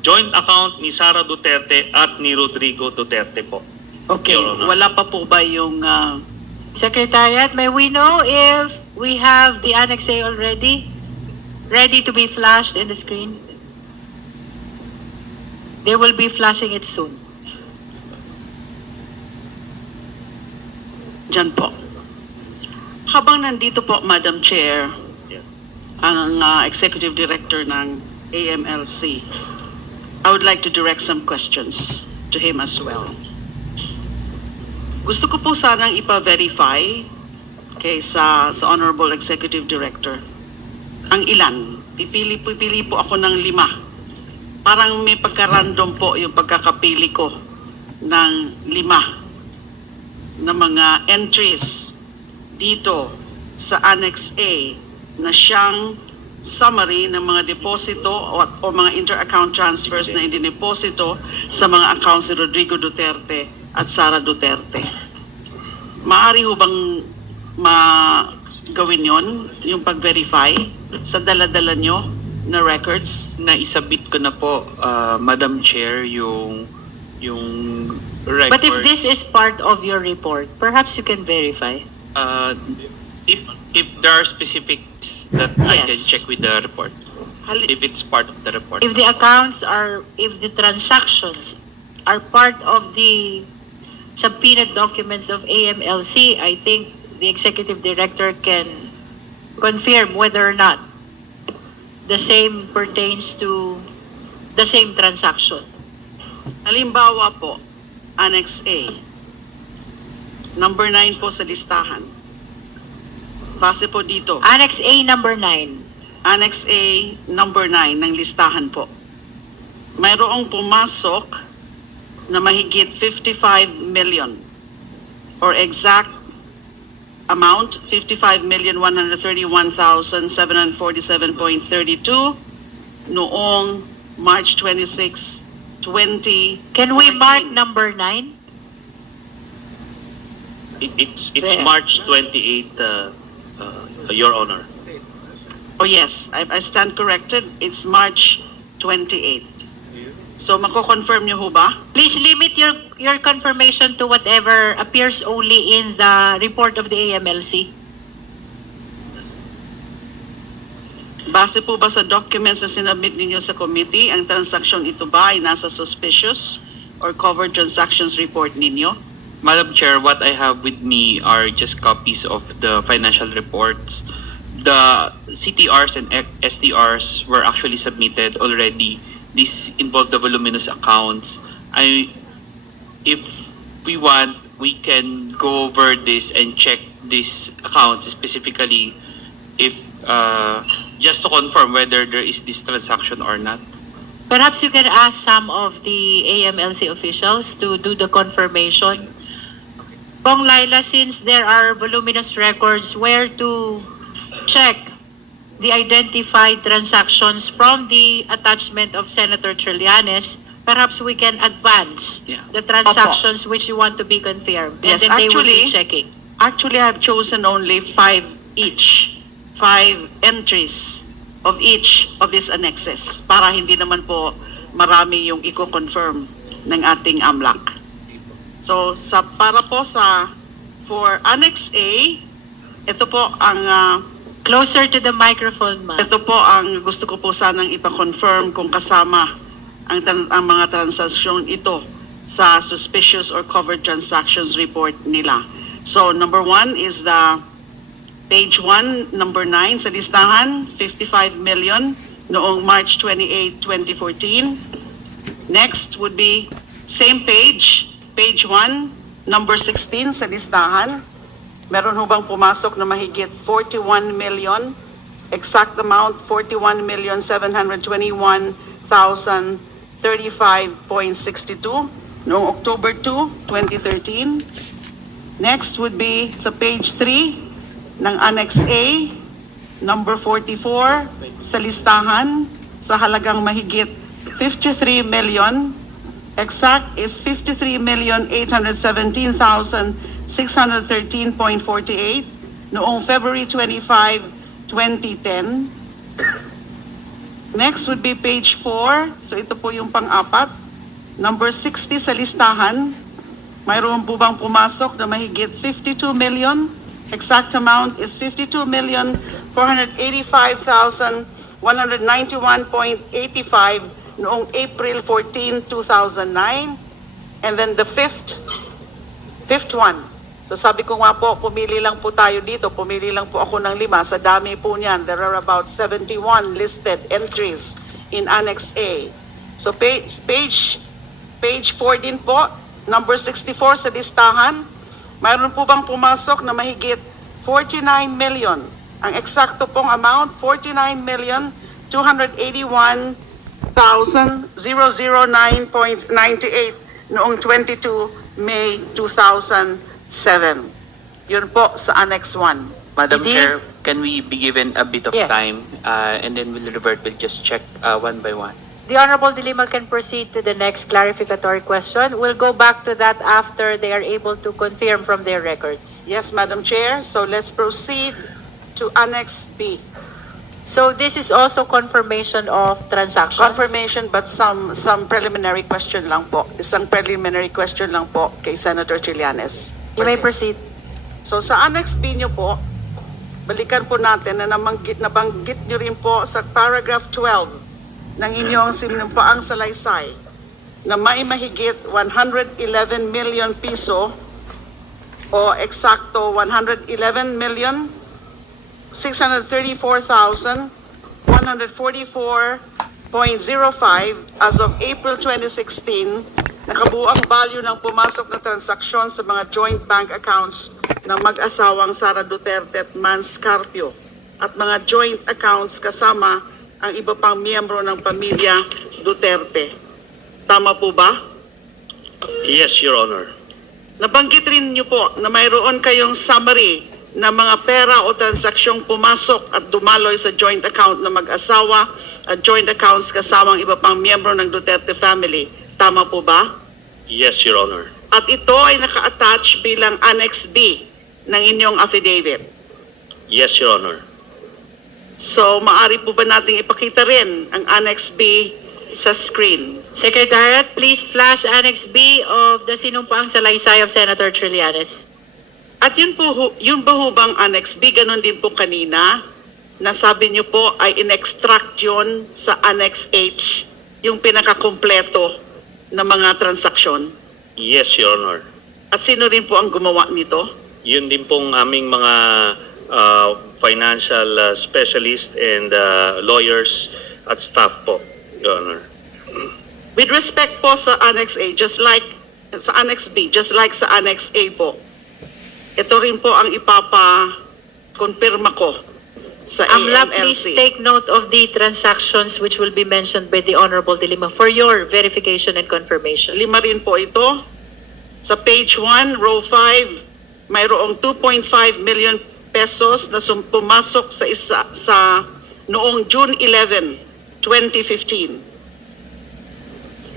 joint account ni Sara Duterte at ni Rodrigo Duterte po. Okay, Your Honor. wala pa po ba yung... Secretariat, may we know if we have the Annex A already ready to be flashed in the screen? They will be flashing it soon. Diyan po. Habang nandito po, Madam Chair, Yeah. ang Executive Director ng AMLC, I would like to direct some questions to him as well. Gusto ko po sanang ipa-verify sa Honorable Executive Director ang ilan. Pipili po ako ng 5. Parang may pagka-random po yung pagkakapili ko ng 5 na mga entries dito sa Annex A na siyang summary ng mga deposito o mga inter-account transfers na indineposito sa mga accounts ni Rodrigo Duterte at Sara Duterte. Maaari ho bang gawin yon, yung pag-verify sa dala-dala nyo na records? Naisabit ko na po, Madam Chair, yung records. But if this is part of your report, perhaps you can verify. If there are specifics that I can Yes. check with the report, if it's part of the report. If the accounts if the transactions are part of the subpoenaed documents of AMLC, I think the executive director can confirm whether or not the same pertains to the same transaction. Halimbawa po, Annex A, number 9 po sa listahan. Base po dito, Annex A number 9. Annex A, number 9 ng listahan po. mayroong pumasok na mahigit 55 million or exact amount 55,131,747.32 noong March 26, 20. Can we mark number 9? It's There. March 28, Your Honor. Oh yes, I stand corrected. It's March 28. So mako-confirm niyo ho ba? Please limit your confirmation to whatever appears only in the report of the AMLC. Base po ba sa documents na sinabit ninyo sa committee, ang transaksyon ito ba ay nasa suspicious or covered transactions report ninyo? Madam Chair, what I have with me are just copies of the financial reports. The CTRs and STRs were actually submitted already. This involved the voluminous accounts. If we want, we can go over this and check these accounts specifically if just to confirm whether there is this transaction or not. Perhaps you can ask some of the AMLC officials to do the confirmation. Kong Laila, since there are voluminous records, where to check the identified transactions from the attachment of Senator Trillanes, perhaps we can advance Yeah. the transactions which you want to be confirmed. Yes, and then they will be actually- checking. Actually, I've chosen only 5 each. 5 entries of each of these annexes para hindi naman po marami yung i-confirm ng ating AMLAC. So, for Annex A, ito po ang Closer to the microphone, ma'am. ito po ang gusto ko po sanang ipa-confirm kung kasama ang mga transaksyon ito sa suspicious or covered transactions report nila. So, number 1 is the page 1, number 9 sa listahan, 55 million noong March 28, 2014. Next would be same page 1, number 16 sa listahan. Meron ho bang pumasok na mahigit 41 million? Exact amount, 41,721,035.62 noong October 2, 2013. Next would be sa page 3 ng Annex A, number 44 sa listahan sa halagang mahigit 53 million. Exact is 53,817,613.48 noong February 25, 2010. Next would be page 4. So ito po yung pang-apat. Number 60 sa listahan. Mayroon po bang pumasok na mahigit 52 million? Exact amount is 52,485,191.85 noong April 14, 2009. And then the fifth one. So sabi ko nga po, pumili lang po tayo dito. Pumili lang po ako ng 5. Sa dami po niyan, there are about 71 listed entries in Annex A. So page 4 din po, number 64 sa listahan. Mayroon po bang pumasok na mahigit 49 million? Ang eksakto pong amount, 49,281,009.98 noong 22 May 2007. Yun po sa Annex 1. Madam Hindi. Chair, can we be given a bit of Yes. time and then we'll revert, we'll just check one by one. The Honorable Dilima can proceed to the next clarificatory question. We'll go back to that after they are able to confirm from their records. Yes, Madam Chair. So let's proceed to Annex B. So this is also confirmation of transactions? Confirmation but some preliminary question lang po. Isang preliminary question lang po kay Senator Trillanes. You may proceed. So sa Annex B nyo po, balikan po natin na nabanggit nyo rin po sa paragraph 12 ng inyong sinumpaang salaysay na may mahigit 111 million piso o eksakto 111,634,144.05 as of April 2016, nakabuang value ng pumasok na transaksyon sa mga joint bank accounts ng mag-asawang Sara Duterte at Mans Carpio at mga joint accounts kasama ang iba pang miyembro ng pamilya Duterte. Tama po ba? Yes, Your Honor. Nabanggit rin niyo po na mayroon kayong summary na mga pera o transaksyong pumasok at dumaloy sa joint account ng mag-asawa at joint accounts kasamang iba pang miyembro ng Duterte family. Tama po ba? Yes, Your Honor. At ito ay naka-attach bilang Annex B ng inyong affidavit. Yes, Your Honor. So, maari po ba nating ipakita rin ang Annex B sa screen? Secretariat, please flash Annex B of the sinumpaang salaysay of Senator Trillanes. At yun ba ho bang Annex B? Ganon din po kanina. Nasabi niyo po ay in-extract yun sa Annex H, yung pinakakumpleto na mga transaksyon. Yes, Your Honor. At sino rin po ang gumawa nito? Yun din pong aming mga financial specialist and lawyers at staff po, Your Honor. With respect po sa Annex A, just like sa Annex B, just like sa Annex A po, ito rin po ang ipapa-confirma ko sa Amla, please AMLC. take note of the transactions which will be mentioned by the Honorable De Lima for your verification and confirmation. Lima rin po ito. Sa page 1, row 5, mayroong 2.5 million pesos na pumasok sa noong June 11, 2015.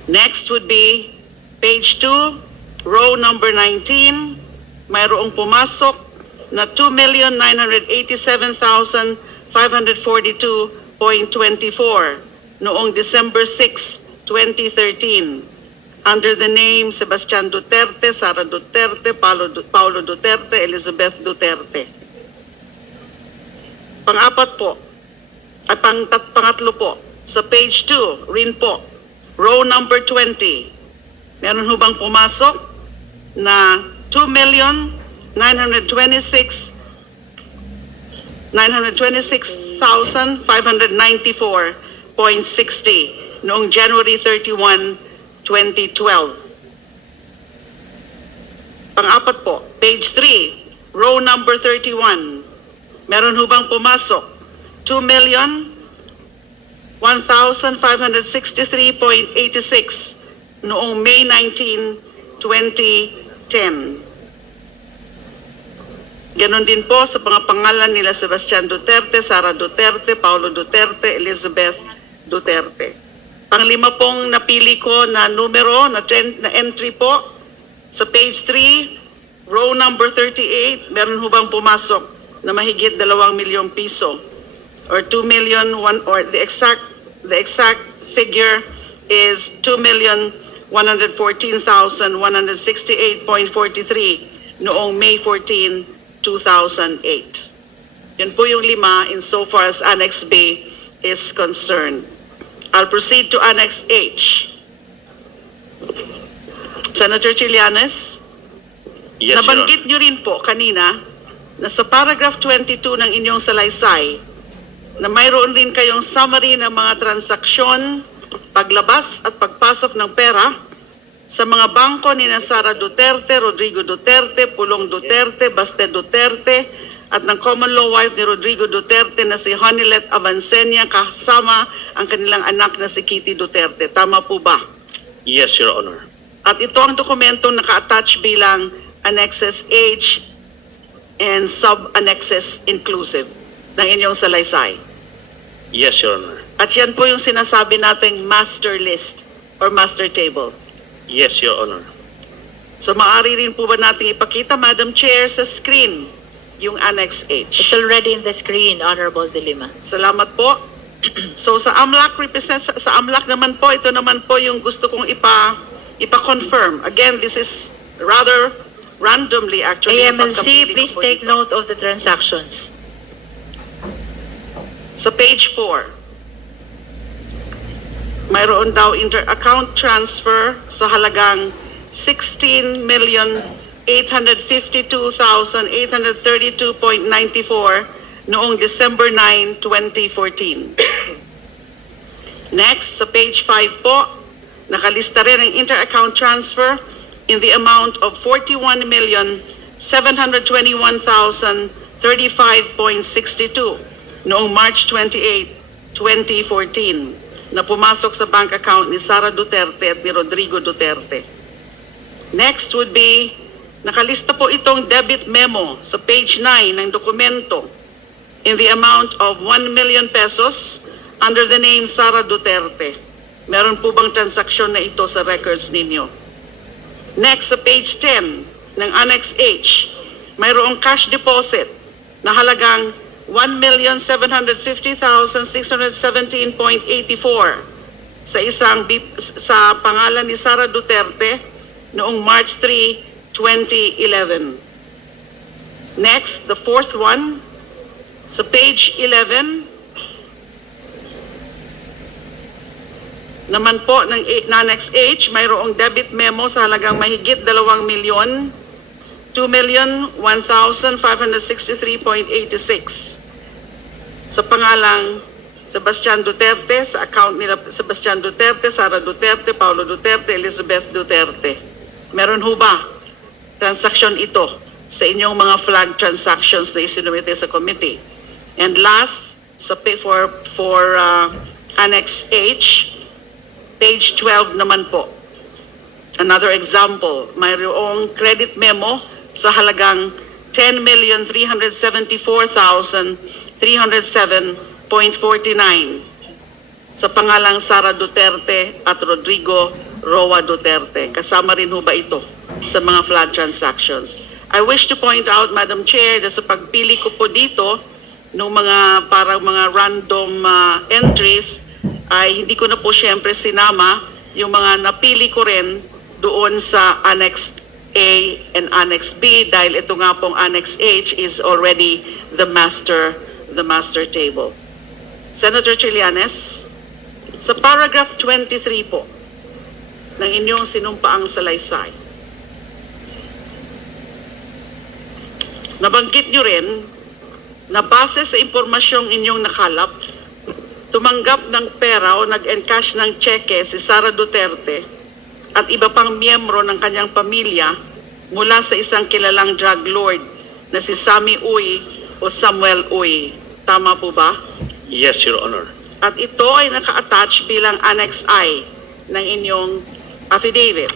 Next would be page 2, row number 19, mayroong pumasok na 2,987,542.24 noong December 6, 2013 under the name Sebastian Duterte, Sara Duterte, Paulo Duterte, Elizabeth Duterte. Pang-apat po, at pangatlo po, sa page 2, rin po, row number 20, meron ho bang pumasok na 926,594.60 noong January 31, 2012. Pang-apat po, page 3, row number 31. Meron ho bang pumasok? 2,1,563.86 noong May 19, 2010. Ganon din po sa mga pangalan nila Sebastian Duterte, Sara Duterte, Paulo Duterte, Elizabeth Duterte. Panglima pong napili ko na numero, na entry po, sa page 3, row number 38, meron ho bang pumasok na mahigit 2 milyong piso? Or 2 million, or the exact figure is 2,114,168.43 noong May 14, 2008. Yan po yung lima insofar as Annex B is concerned. I'll proceed to Annex H. Senator Trillanes, Yes, Your Honor. nabanggit nyo rin po kanina na sa paragraph 22 ng inyong salaysay na mayroon din kayong summary ng mga transaksyon, paglabas at pagpasok ng pera sa mga bangko ni Sara Duterte, Rodrigo Duterte, Pulong Duterte, Baste Duterte, at ng common law wife ni Rodrigo Duterte na si Honilet Avancenia kasama ang kanilang anak na si Kitty Duterte. Tama po ba? Yes, Your Honor. At ito ang dokumentong naka-attach bilang Annexes H and Sub-Annexes Inclusive ng inyong salaysay. Yes, Your Honor. At yan po yung sinasabi nating master list or master table. Yes, Your Honor. So maaari rin po ba nating ipakita, Madam Chair, sa screen yung Annex It's H? already in the screen, Honorable De Lima. Salamat po. So sa AMLAC sa AMLAC naman po, ito naman po yung gusto kong ipa-confirm. Again, this is rather randomly actually. AMLC, pagkapili ko please po take dito. note of the transactions. Sa page 4, mayroon daw inter-account transfer sa halagang 16,852,832.94 noong December 9, 2014. Next, sa page 5 po, nakalista rin ang inter-account transfer in the amount of 41,721,035.62 noong March 28, 2014. na pumasok sa bank account ni Sara Duterte at ni Rodrigo Duterte. Next would be, nakalista po itong debit memo sa page 9 ng dokumento in the amount of 1 million pesos under the name Sara Duterte. Meron po bang transaksyon na ito sa records ninyo? Next, sa page 10 ng Annex H, mayroong cash deposit na halagang 1,750,617.84 sa pangalan ni Sara Duterte noong March 3, 2011. Next, the fourth one, sa page 11, naman po ng Annex H, mayroong debit memo sa halagang mahigit 2 milyon, 2,1,563.86 sa pangalang Sebastian Duterte, sa account nila Sebastian Duterte, Sara Duterte, Paulo Duterte, Elizabeth Duterte. Meron ho ba transaction ito sa inyong mga flag transactions na isinumite sa committee? And last, for Annex H, page 12 naman po. Another example, mayroong credit memo sa halagang 10,374,307.49 sa pangalang Sara Duterte at Rodrigo Roa Duterte. Kasama rin ho ba ito sa mga flood transactions? I wish to point out, Madam Chair, na sa pagpili ko po dito ng mga parang mga random entries, ay hindi ko na po siyempre sinama yung mga napili ko rin doon sa Annex A and Annex B dahil ito nga pong Annex H is already the master table. Senator Trillanes, sa paragraph 23 po ng inyong sinumpaang salaysay, nabanggit nyo rin na base sa impormasyong inyong nakalap, tumanggap ng pera o nag-encash ng cheque si Sara Duterte at iba pang miyembro ng kanyang pamilya mula sa isang kilalang drug lord na si Sammy Uy o Samuel Uy. Tama po ba? Yes, Your Honor. At ito ay naka-attach bilang Annex I ng inyong affidavit.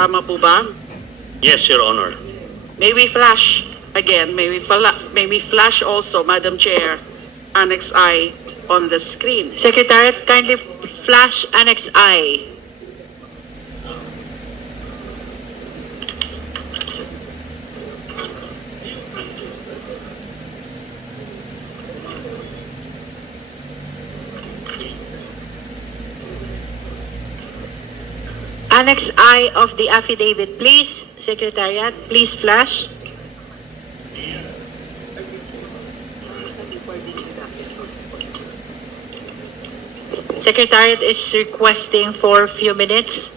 Tama po ba? Yes, Your Honor. May we flash again, may we flash also, Madam Chair, Annex I on the screen. Secretariat, kindly flash Annex I. Annex I of the affidavit, please. Secretariat, please flash. Secretariat is requesting for a few minutes.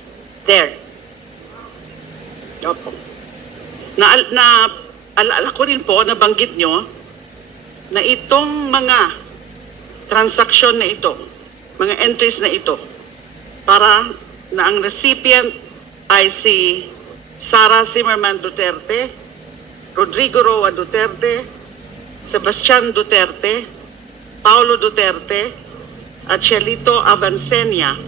There. Opo. Alala ko rin po, nabanggit nyo, na itong mga transaksyon na ito, mga entries na ito, para na ang recipient ay si Sara Zimmerman Duterte, Rodrigo Roa Duterte, Sebastian Duterte, Paulo Duterte, at Shelito Abansenia,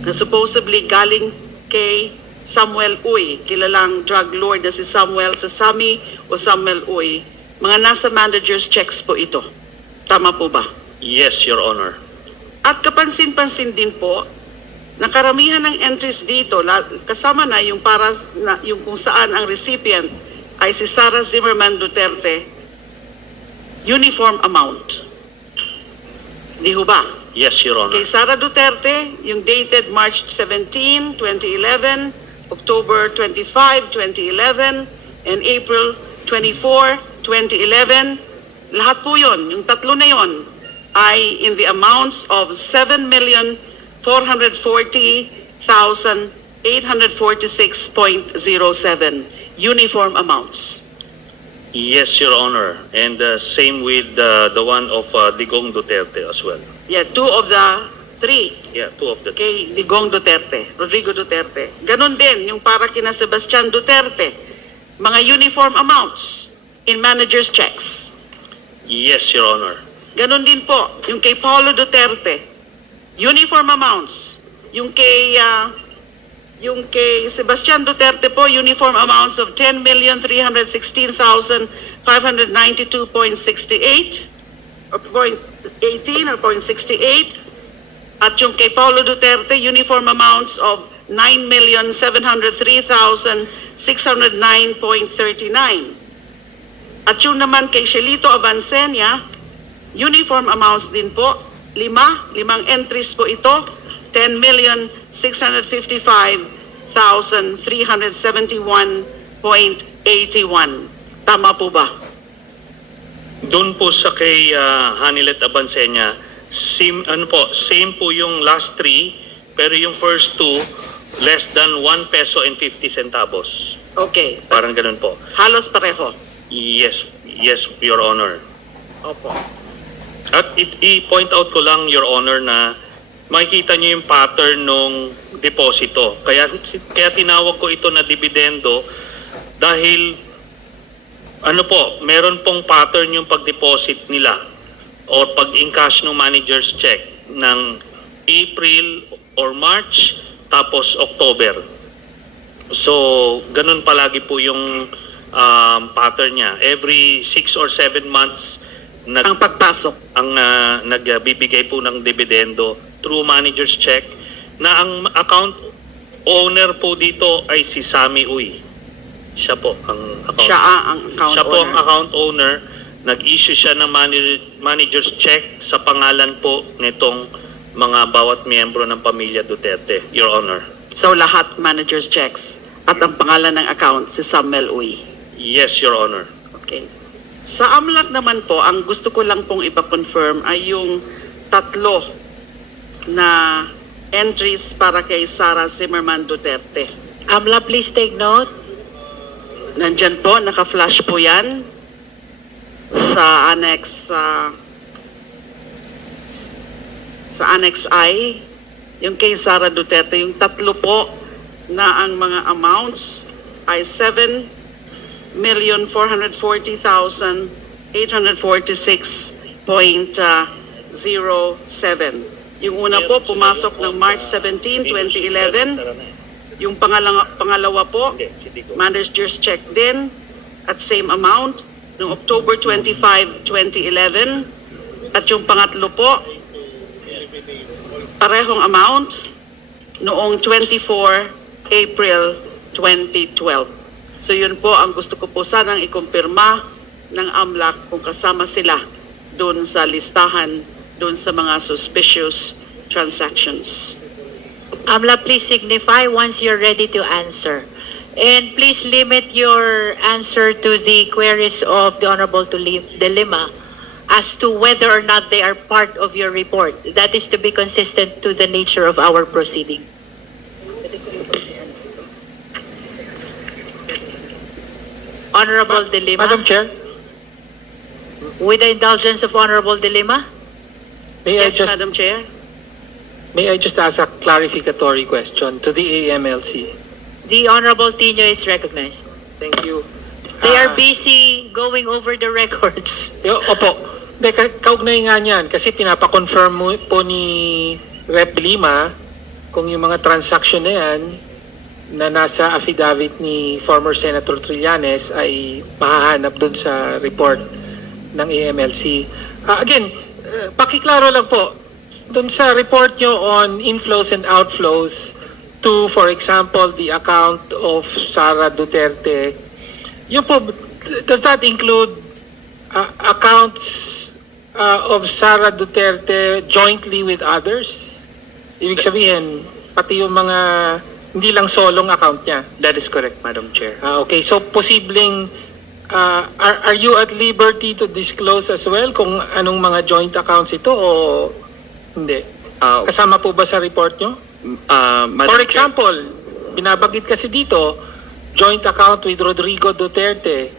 na supposedly galing kay Samuel Uy, kilalang drug lord na si Samuel Sasami o Samuel Uy. Mga nasa manager's checks po ito. Tama po ba? Yes, Your Honor. At kapansin-pansin din po, na karamihan ng entries dito, kasama na yung yung kung saan ang recipient ay si Sara Zimmerman Duterte, uniform amount. Di ho ba? Yes, Your Honor. Kay Sara Duterte, yung dated March 17, 2011, October 25, 2011, and April 24, 2011, lahat po yun, yung tatlo na yun, ay in the amounts of 7,440,846.07 uniform amounts. Yes, Your Honor. And same with the one of Digong Duterte as well. Yeah, two of the three Yeah, two of the kay Digong Duterte, Rodrigo Duterte. Ganon din yung para kina Sebastian Duterte, mga uniform amounts in manager's checks. Yes, Your Honor. Ganon din po yung kay Paulo Duterte, Uniform amounts. Yung kay Sebastian Duterte po, uniform amounts of 10,316,592.68 or 0.18 or 0.68. At yung kay Paulo Duterte, uniform amounts of 9,703,609.39. At yung naman kay Shelito Abancenia, uniform amounts din po, limang entries po ito, 10,655,371.81. Tama po ba? Doon po sa kay Hanilet Abansenya, same po yung last three, pero yung first two, less than 1 peso and 50 centavos. Okay. Parang ganun po. Halos pareho. Yes, Your Honor. Opo. At i-point out ko lang, Your Honor, na makikita nyo yung pattern ng deposito. Kaya tinawag ko ito na dividendo dahil meron pong pattern yung pag-deposit nila or pag-encash ng manager's check ng April or March tapos October. So, ganun palagi po yung pattern niya. Every 6 or 7 months Ang pagpasok. nagbibigay po ng dividendo through manager's check na ang account owner po dito ay si Sammy Uy. Siya po ang account. Ang account Siya po ang owner. account owner. Nag-issue siya ng manager's check sa pangalan po nitong mga bawat miyembro ng pamilya Duterte, Your Honor. So lahat manager's checks. At ang pangalan ng account, si Samuel Uy. Yes, Your Honor. Okay. Sa AMLAC naman po, ang gusto ko lang pong ipa-confirm ay yung 3 na entries para kay Sara Zimmerman Duterte. AMLA, please take note. Nandyan po, naka-flash po yan sa Annex Annex I. Yung kay Sara Duterte, yung 3 po na ang mga amounts ay 7,440,846.07. Yung una po, pumasok ng March 17, 2011. Yung pangalawa po, manager's check din at same amount noong October 25, 2011. At yung pangatlo po, parehong amount noong 24 April 2012. So yun po ang gusto ko po sanang ikumpirma ng AMLAC kung kasama sila doon sa listahan, doon sa mga suspicious transactions. AMLA, please signify once you're ready to answer. And please limit your answer to the queries of the Honorable De Lima as to whether or not they are part of your report. That is to be consistent to the nature of our proceeding. Honorable De Lima. Madam Chair, With the indulgence of Honorable De Lima. Yes, Madam Chair. may I just ask a clarificatory question to the AMLC? The Honorable Tino is recognized. Thank you. They are busy going over the records. Opo. Kaugnay nga niyan kasi pinapakonfirm po ni Rep. Lima kung yung mga transaction na yan na nasa affidavit ni former Senator Trillanes ay mahahanap dun sa report ng AMLC. Again, pakiklaro lang po, dun sa report nyo on inflows and outflows to, for example, the account of Sara Duterte, yun po, does that include accounts of Sara Duterte jointly with others? Ibig sabihin, pati yung mga hindi lang solong account niya. That is correct, Madam Chair. Okay, so posibleng are you at liberty to disclose as well kung anong mga joint accounts ito o hindi? Kasama po ba sa report nyo? Madam For Chair, example, binabagit kasi dito, joint account with Rodrigo Duterte.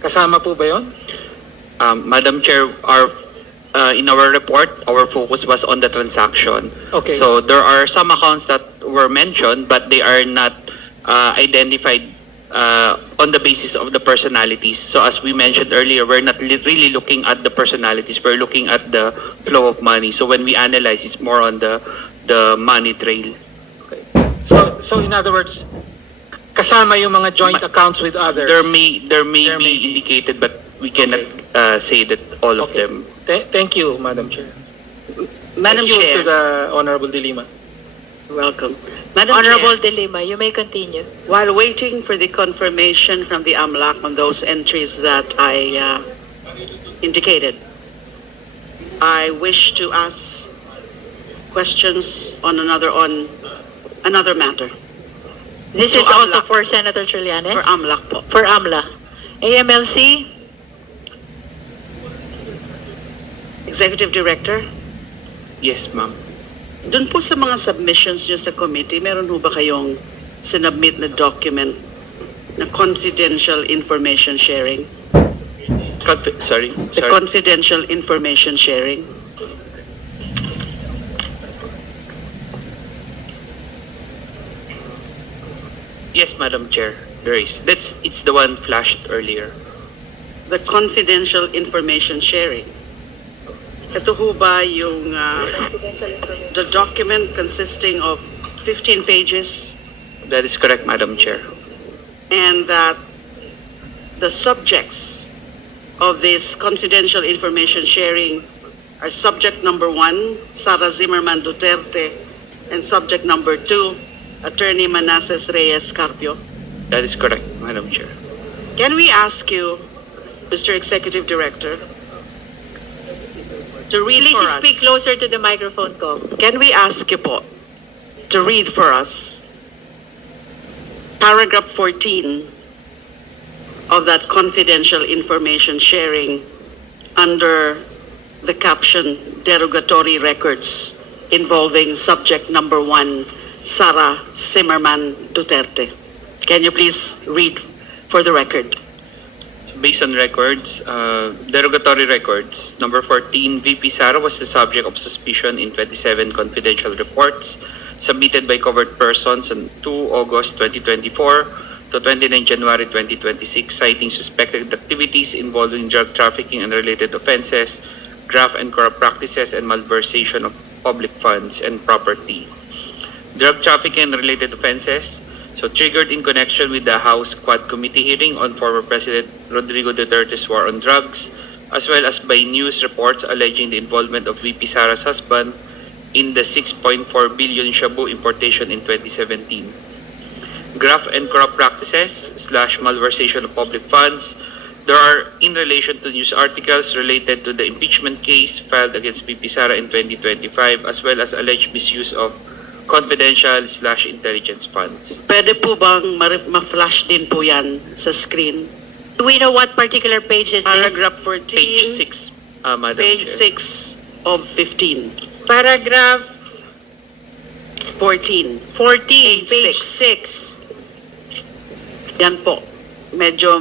Kasama po ba yun? Madam Chair, in our report, our focus was on the transaction. Okay. So there are some accounts that were mentioned, but they are not identified on the basis of the personalities. So as we mentioned earlier, we're not really looking at the personalities, we're looking at the flow of money. So when we analyze, it's more on the money trail. So in other words, kasama yung mga joint accounts with others. There may There be may be. indicated, but we cannot say that all of Okay. them. Thank you, Madam Chair. Madam Thank you to Chair, the Honorable De Lima. welcome. Madam Honorable Chair, De Lima, you may continue. while waiting for the confirmation from the AMLAC on those entries that I indicated, I wish to ask questions on another matter. This To is also AMLAC. for Senator Trillanes. For AMLAC po. For AMLA. AMLC, Executive Director, Yes, ma'am. dun po sa mga submissions nyo sa committee, meron ho ba kayong sinubmit na document na confidential information sharing? Sorry. The confidential information sharing? Yes, Madam Chair. There is. It's the one flashed earlier. The confidential information sharing. Ito ho ba yung the document consisting of 15 pages That is correct, Madam Chair. and that the subjects of this confidential information sharing are subject number 1, Sara Zimmerman Duterte, and subject number 2, Attorney Manasseh Reyes Carpio. That is correct, Madam Chair. Can we ask you, Mr. Executive Director, to read please for us? speak closer to the microphone ko. Can we ask you po to read for us paragraph 14 of that confidential information sharing under the caption derogatory records involving subject number 1, Sara Zimmerman Duterte? Can you please read for the record? So based on records, derogatory records, number 14, VP Sara was the subject of suspicion in 27 confidential reports submitted by covered persons on 2 August 2024 to 29 January 2026, citing suspected activities involving drug trafficking and related offenses, graft and corrupt practices, and malversation of public funds and property. Drug trafficking and related offenses, so triggered in connection with the House Quad Committee hearing on former President Rodrigo Duterte's war on drugs, as well as by news reports alleging the involvement of VP Sara's husband in the 6.4 billion shabu importation in 2017. Graft and corrupt practices / malversation of public funds, there are in relation to news articles related to the impeachment case filed against VP Sara in 2025, as well as alleged misuse of confidential / intelligence funds. Pwede po bang ma-flash din po yan sa screen? Do we know what particular page is this? Paragraph 14. Page 6, Madam Page Chair. 6 of 15. Paragraph 14. 14, Page page 6. 6. Yan po. Medyo,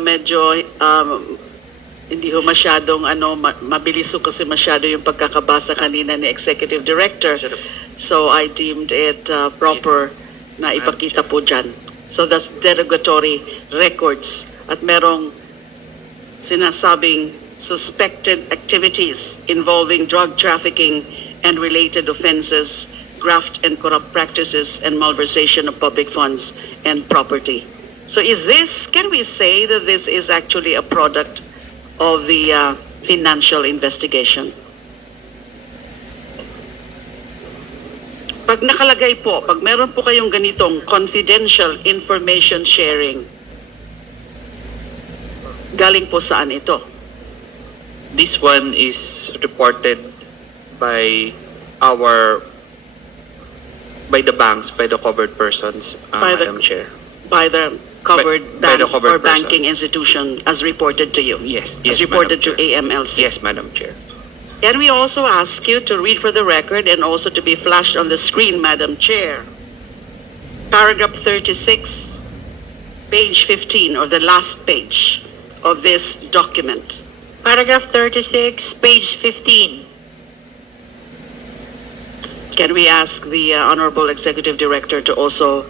hindi ho masyadong, mabilis ho kasi masyado yung pagkakabasa kanina ni Executive Director. So I deemed it proper na ipakita po dyan. So that's derogatory records. At merong sinasabing suspected activities involving drug trafficking and related offenses, graft and corrupt practices, and malversation of public funds and property. So can we say that this is actually a product of the financial investigation? Pag nakalagay po, pag meron po kayong ganitong confidential information sharing, galing po saan ito? This one is reported by the banks, by the covered persons, By the- Madam Chair. By the covered By the bank covered or banking persons. institution as reported to you? Yes, As yes, reported to Madam Chair. AMLC? Yes, Madam Chair. Can we also ask you to read for the record and also to be flashed on the screen, Madam Chair? Paragraph 36, page 15, or the last page of this document. Paragraph 36, page 15. Can we ask the Honorable Executive Director to also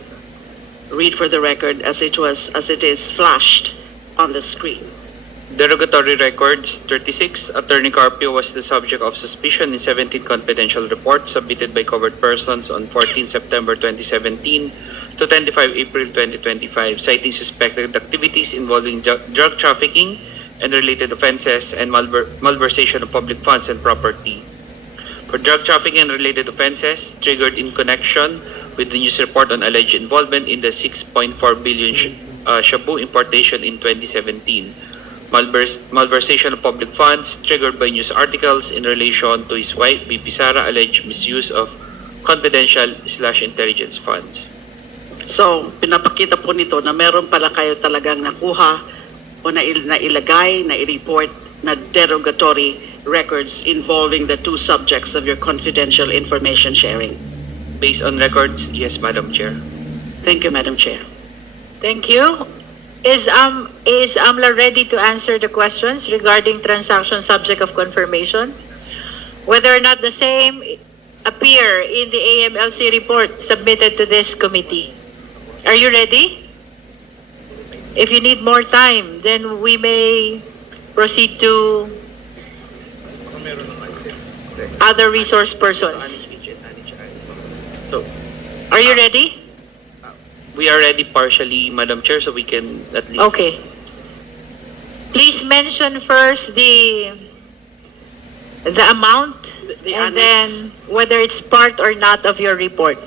read for the record as it is flashed on the screen. Derogatory records 36. Attorney Carpio was the subject of suspicion in 17 confidential reports submitted by covered persons on 14 September 2017 to 25 April 2025, citing suspected activities involving drug trafficking and related offenses and malversation of public funds and property. For drug trafficking and related offenses triggered in connection with the news report on alleged involvement in the 6.4 billion shabu importation in 2017. Malversation of public funds triggered by news articles in relation to his wife, BP Sara, alleged misuse of confidential/intelligence funds. So, pinapakita po nito na meron pala kayo talagang nakuha o nailagay, na-report na derogatory records involving the two subjects of your confidential information sharing. Based on records, yes, Madam Chair. Thank you, Madam Chair. Thank you. Is AMLA ready to answer the questions regarding transaction subject of confirmation? Whether or not the same appear in the AMLC report submitted to this committee. Are you ready? If you need more time, then we may proceed to other resource persons. So, Are you ready? we are ready partially, Madam Chair, so we can at least... Okay. Please mention first the amount The and annex. then whether it's part or not of your report.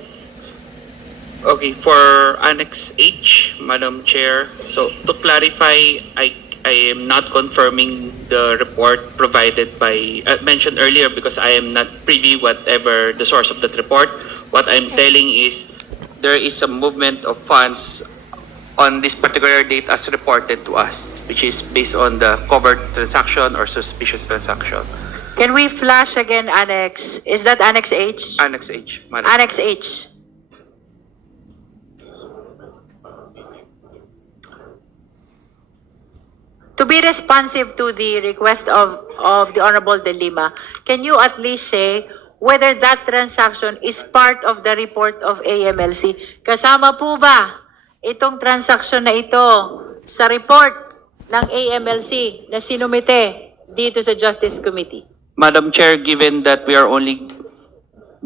Okay, for Annex H, Madam Chair, so to clarify, I am not confirming the report provided by, mentioned earlier because I am not privy whatever the source of that report. What I'm telling is there is a movement of funds on this particular date as reported to us, which is based on the covered transaction or suspicious transaction. Can we flash again Annex? Is that Annex H? Annex H, Madam. Annex H. To be responsive to the request of the Honorable De Lima, can you at least say whether that transaction is part of the report of AMLC? Kasama po ba itong transaction na ito sa report ng AMLC na sinumite dito sa Justice Committee? Madam Chair, given that we are only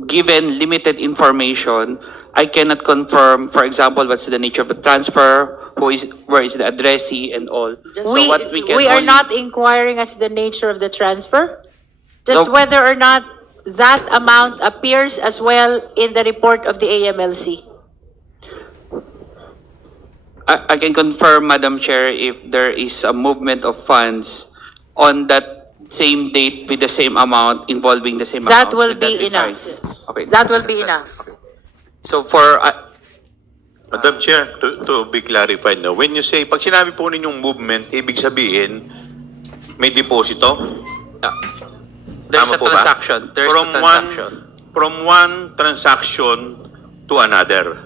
given limited information, I cannot confirm, for example, what's the nature of the transfer, where is the addressee and all. So what we can We are only- not inquiring as to the nature of the transfer, just No. whether or not that amount appears as well in the report of the AMLC. I can confirm, Madam Chair, if there is a movement of funds on that same date with the same amount involving the same amount. That will Would be fine? enough. Okay. That will be enough. So for Madam Chair, to be clarified, no, when you say, pag sinabi po ninyong movement, ibig sabihin, may deposito? there's Tama a po ba? transaction. There's a transaction. From one transaction to another.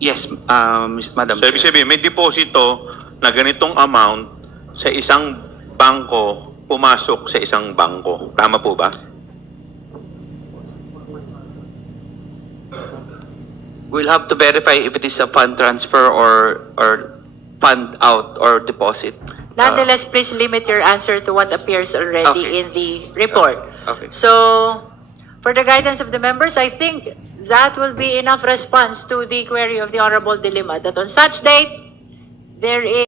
Yes, Madam So, ibig Chair. sabihin, may deposito na ganitong amount sa isang bangko, pumasok sa isang bangko. Tama po ba? We'll have to verify if it is a fund transfer or fund out or deposit. Nonetheless, please limit your answer to what appears already Okay. in the report. Okay. So, for the guidance of the members, I think that will be enough response to the query of the Honorable De Lima that on such date, there is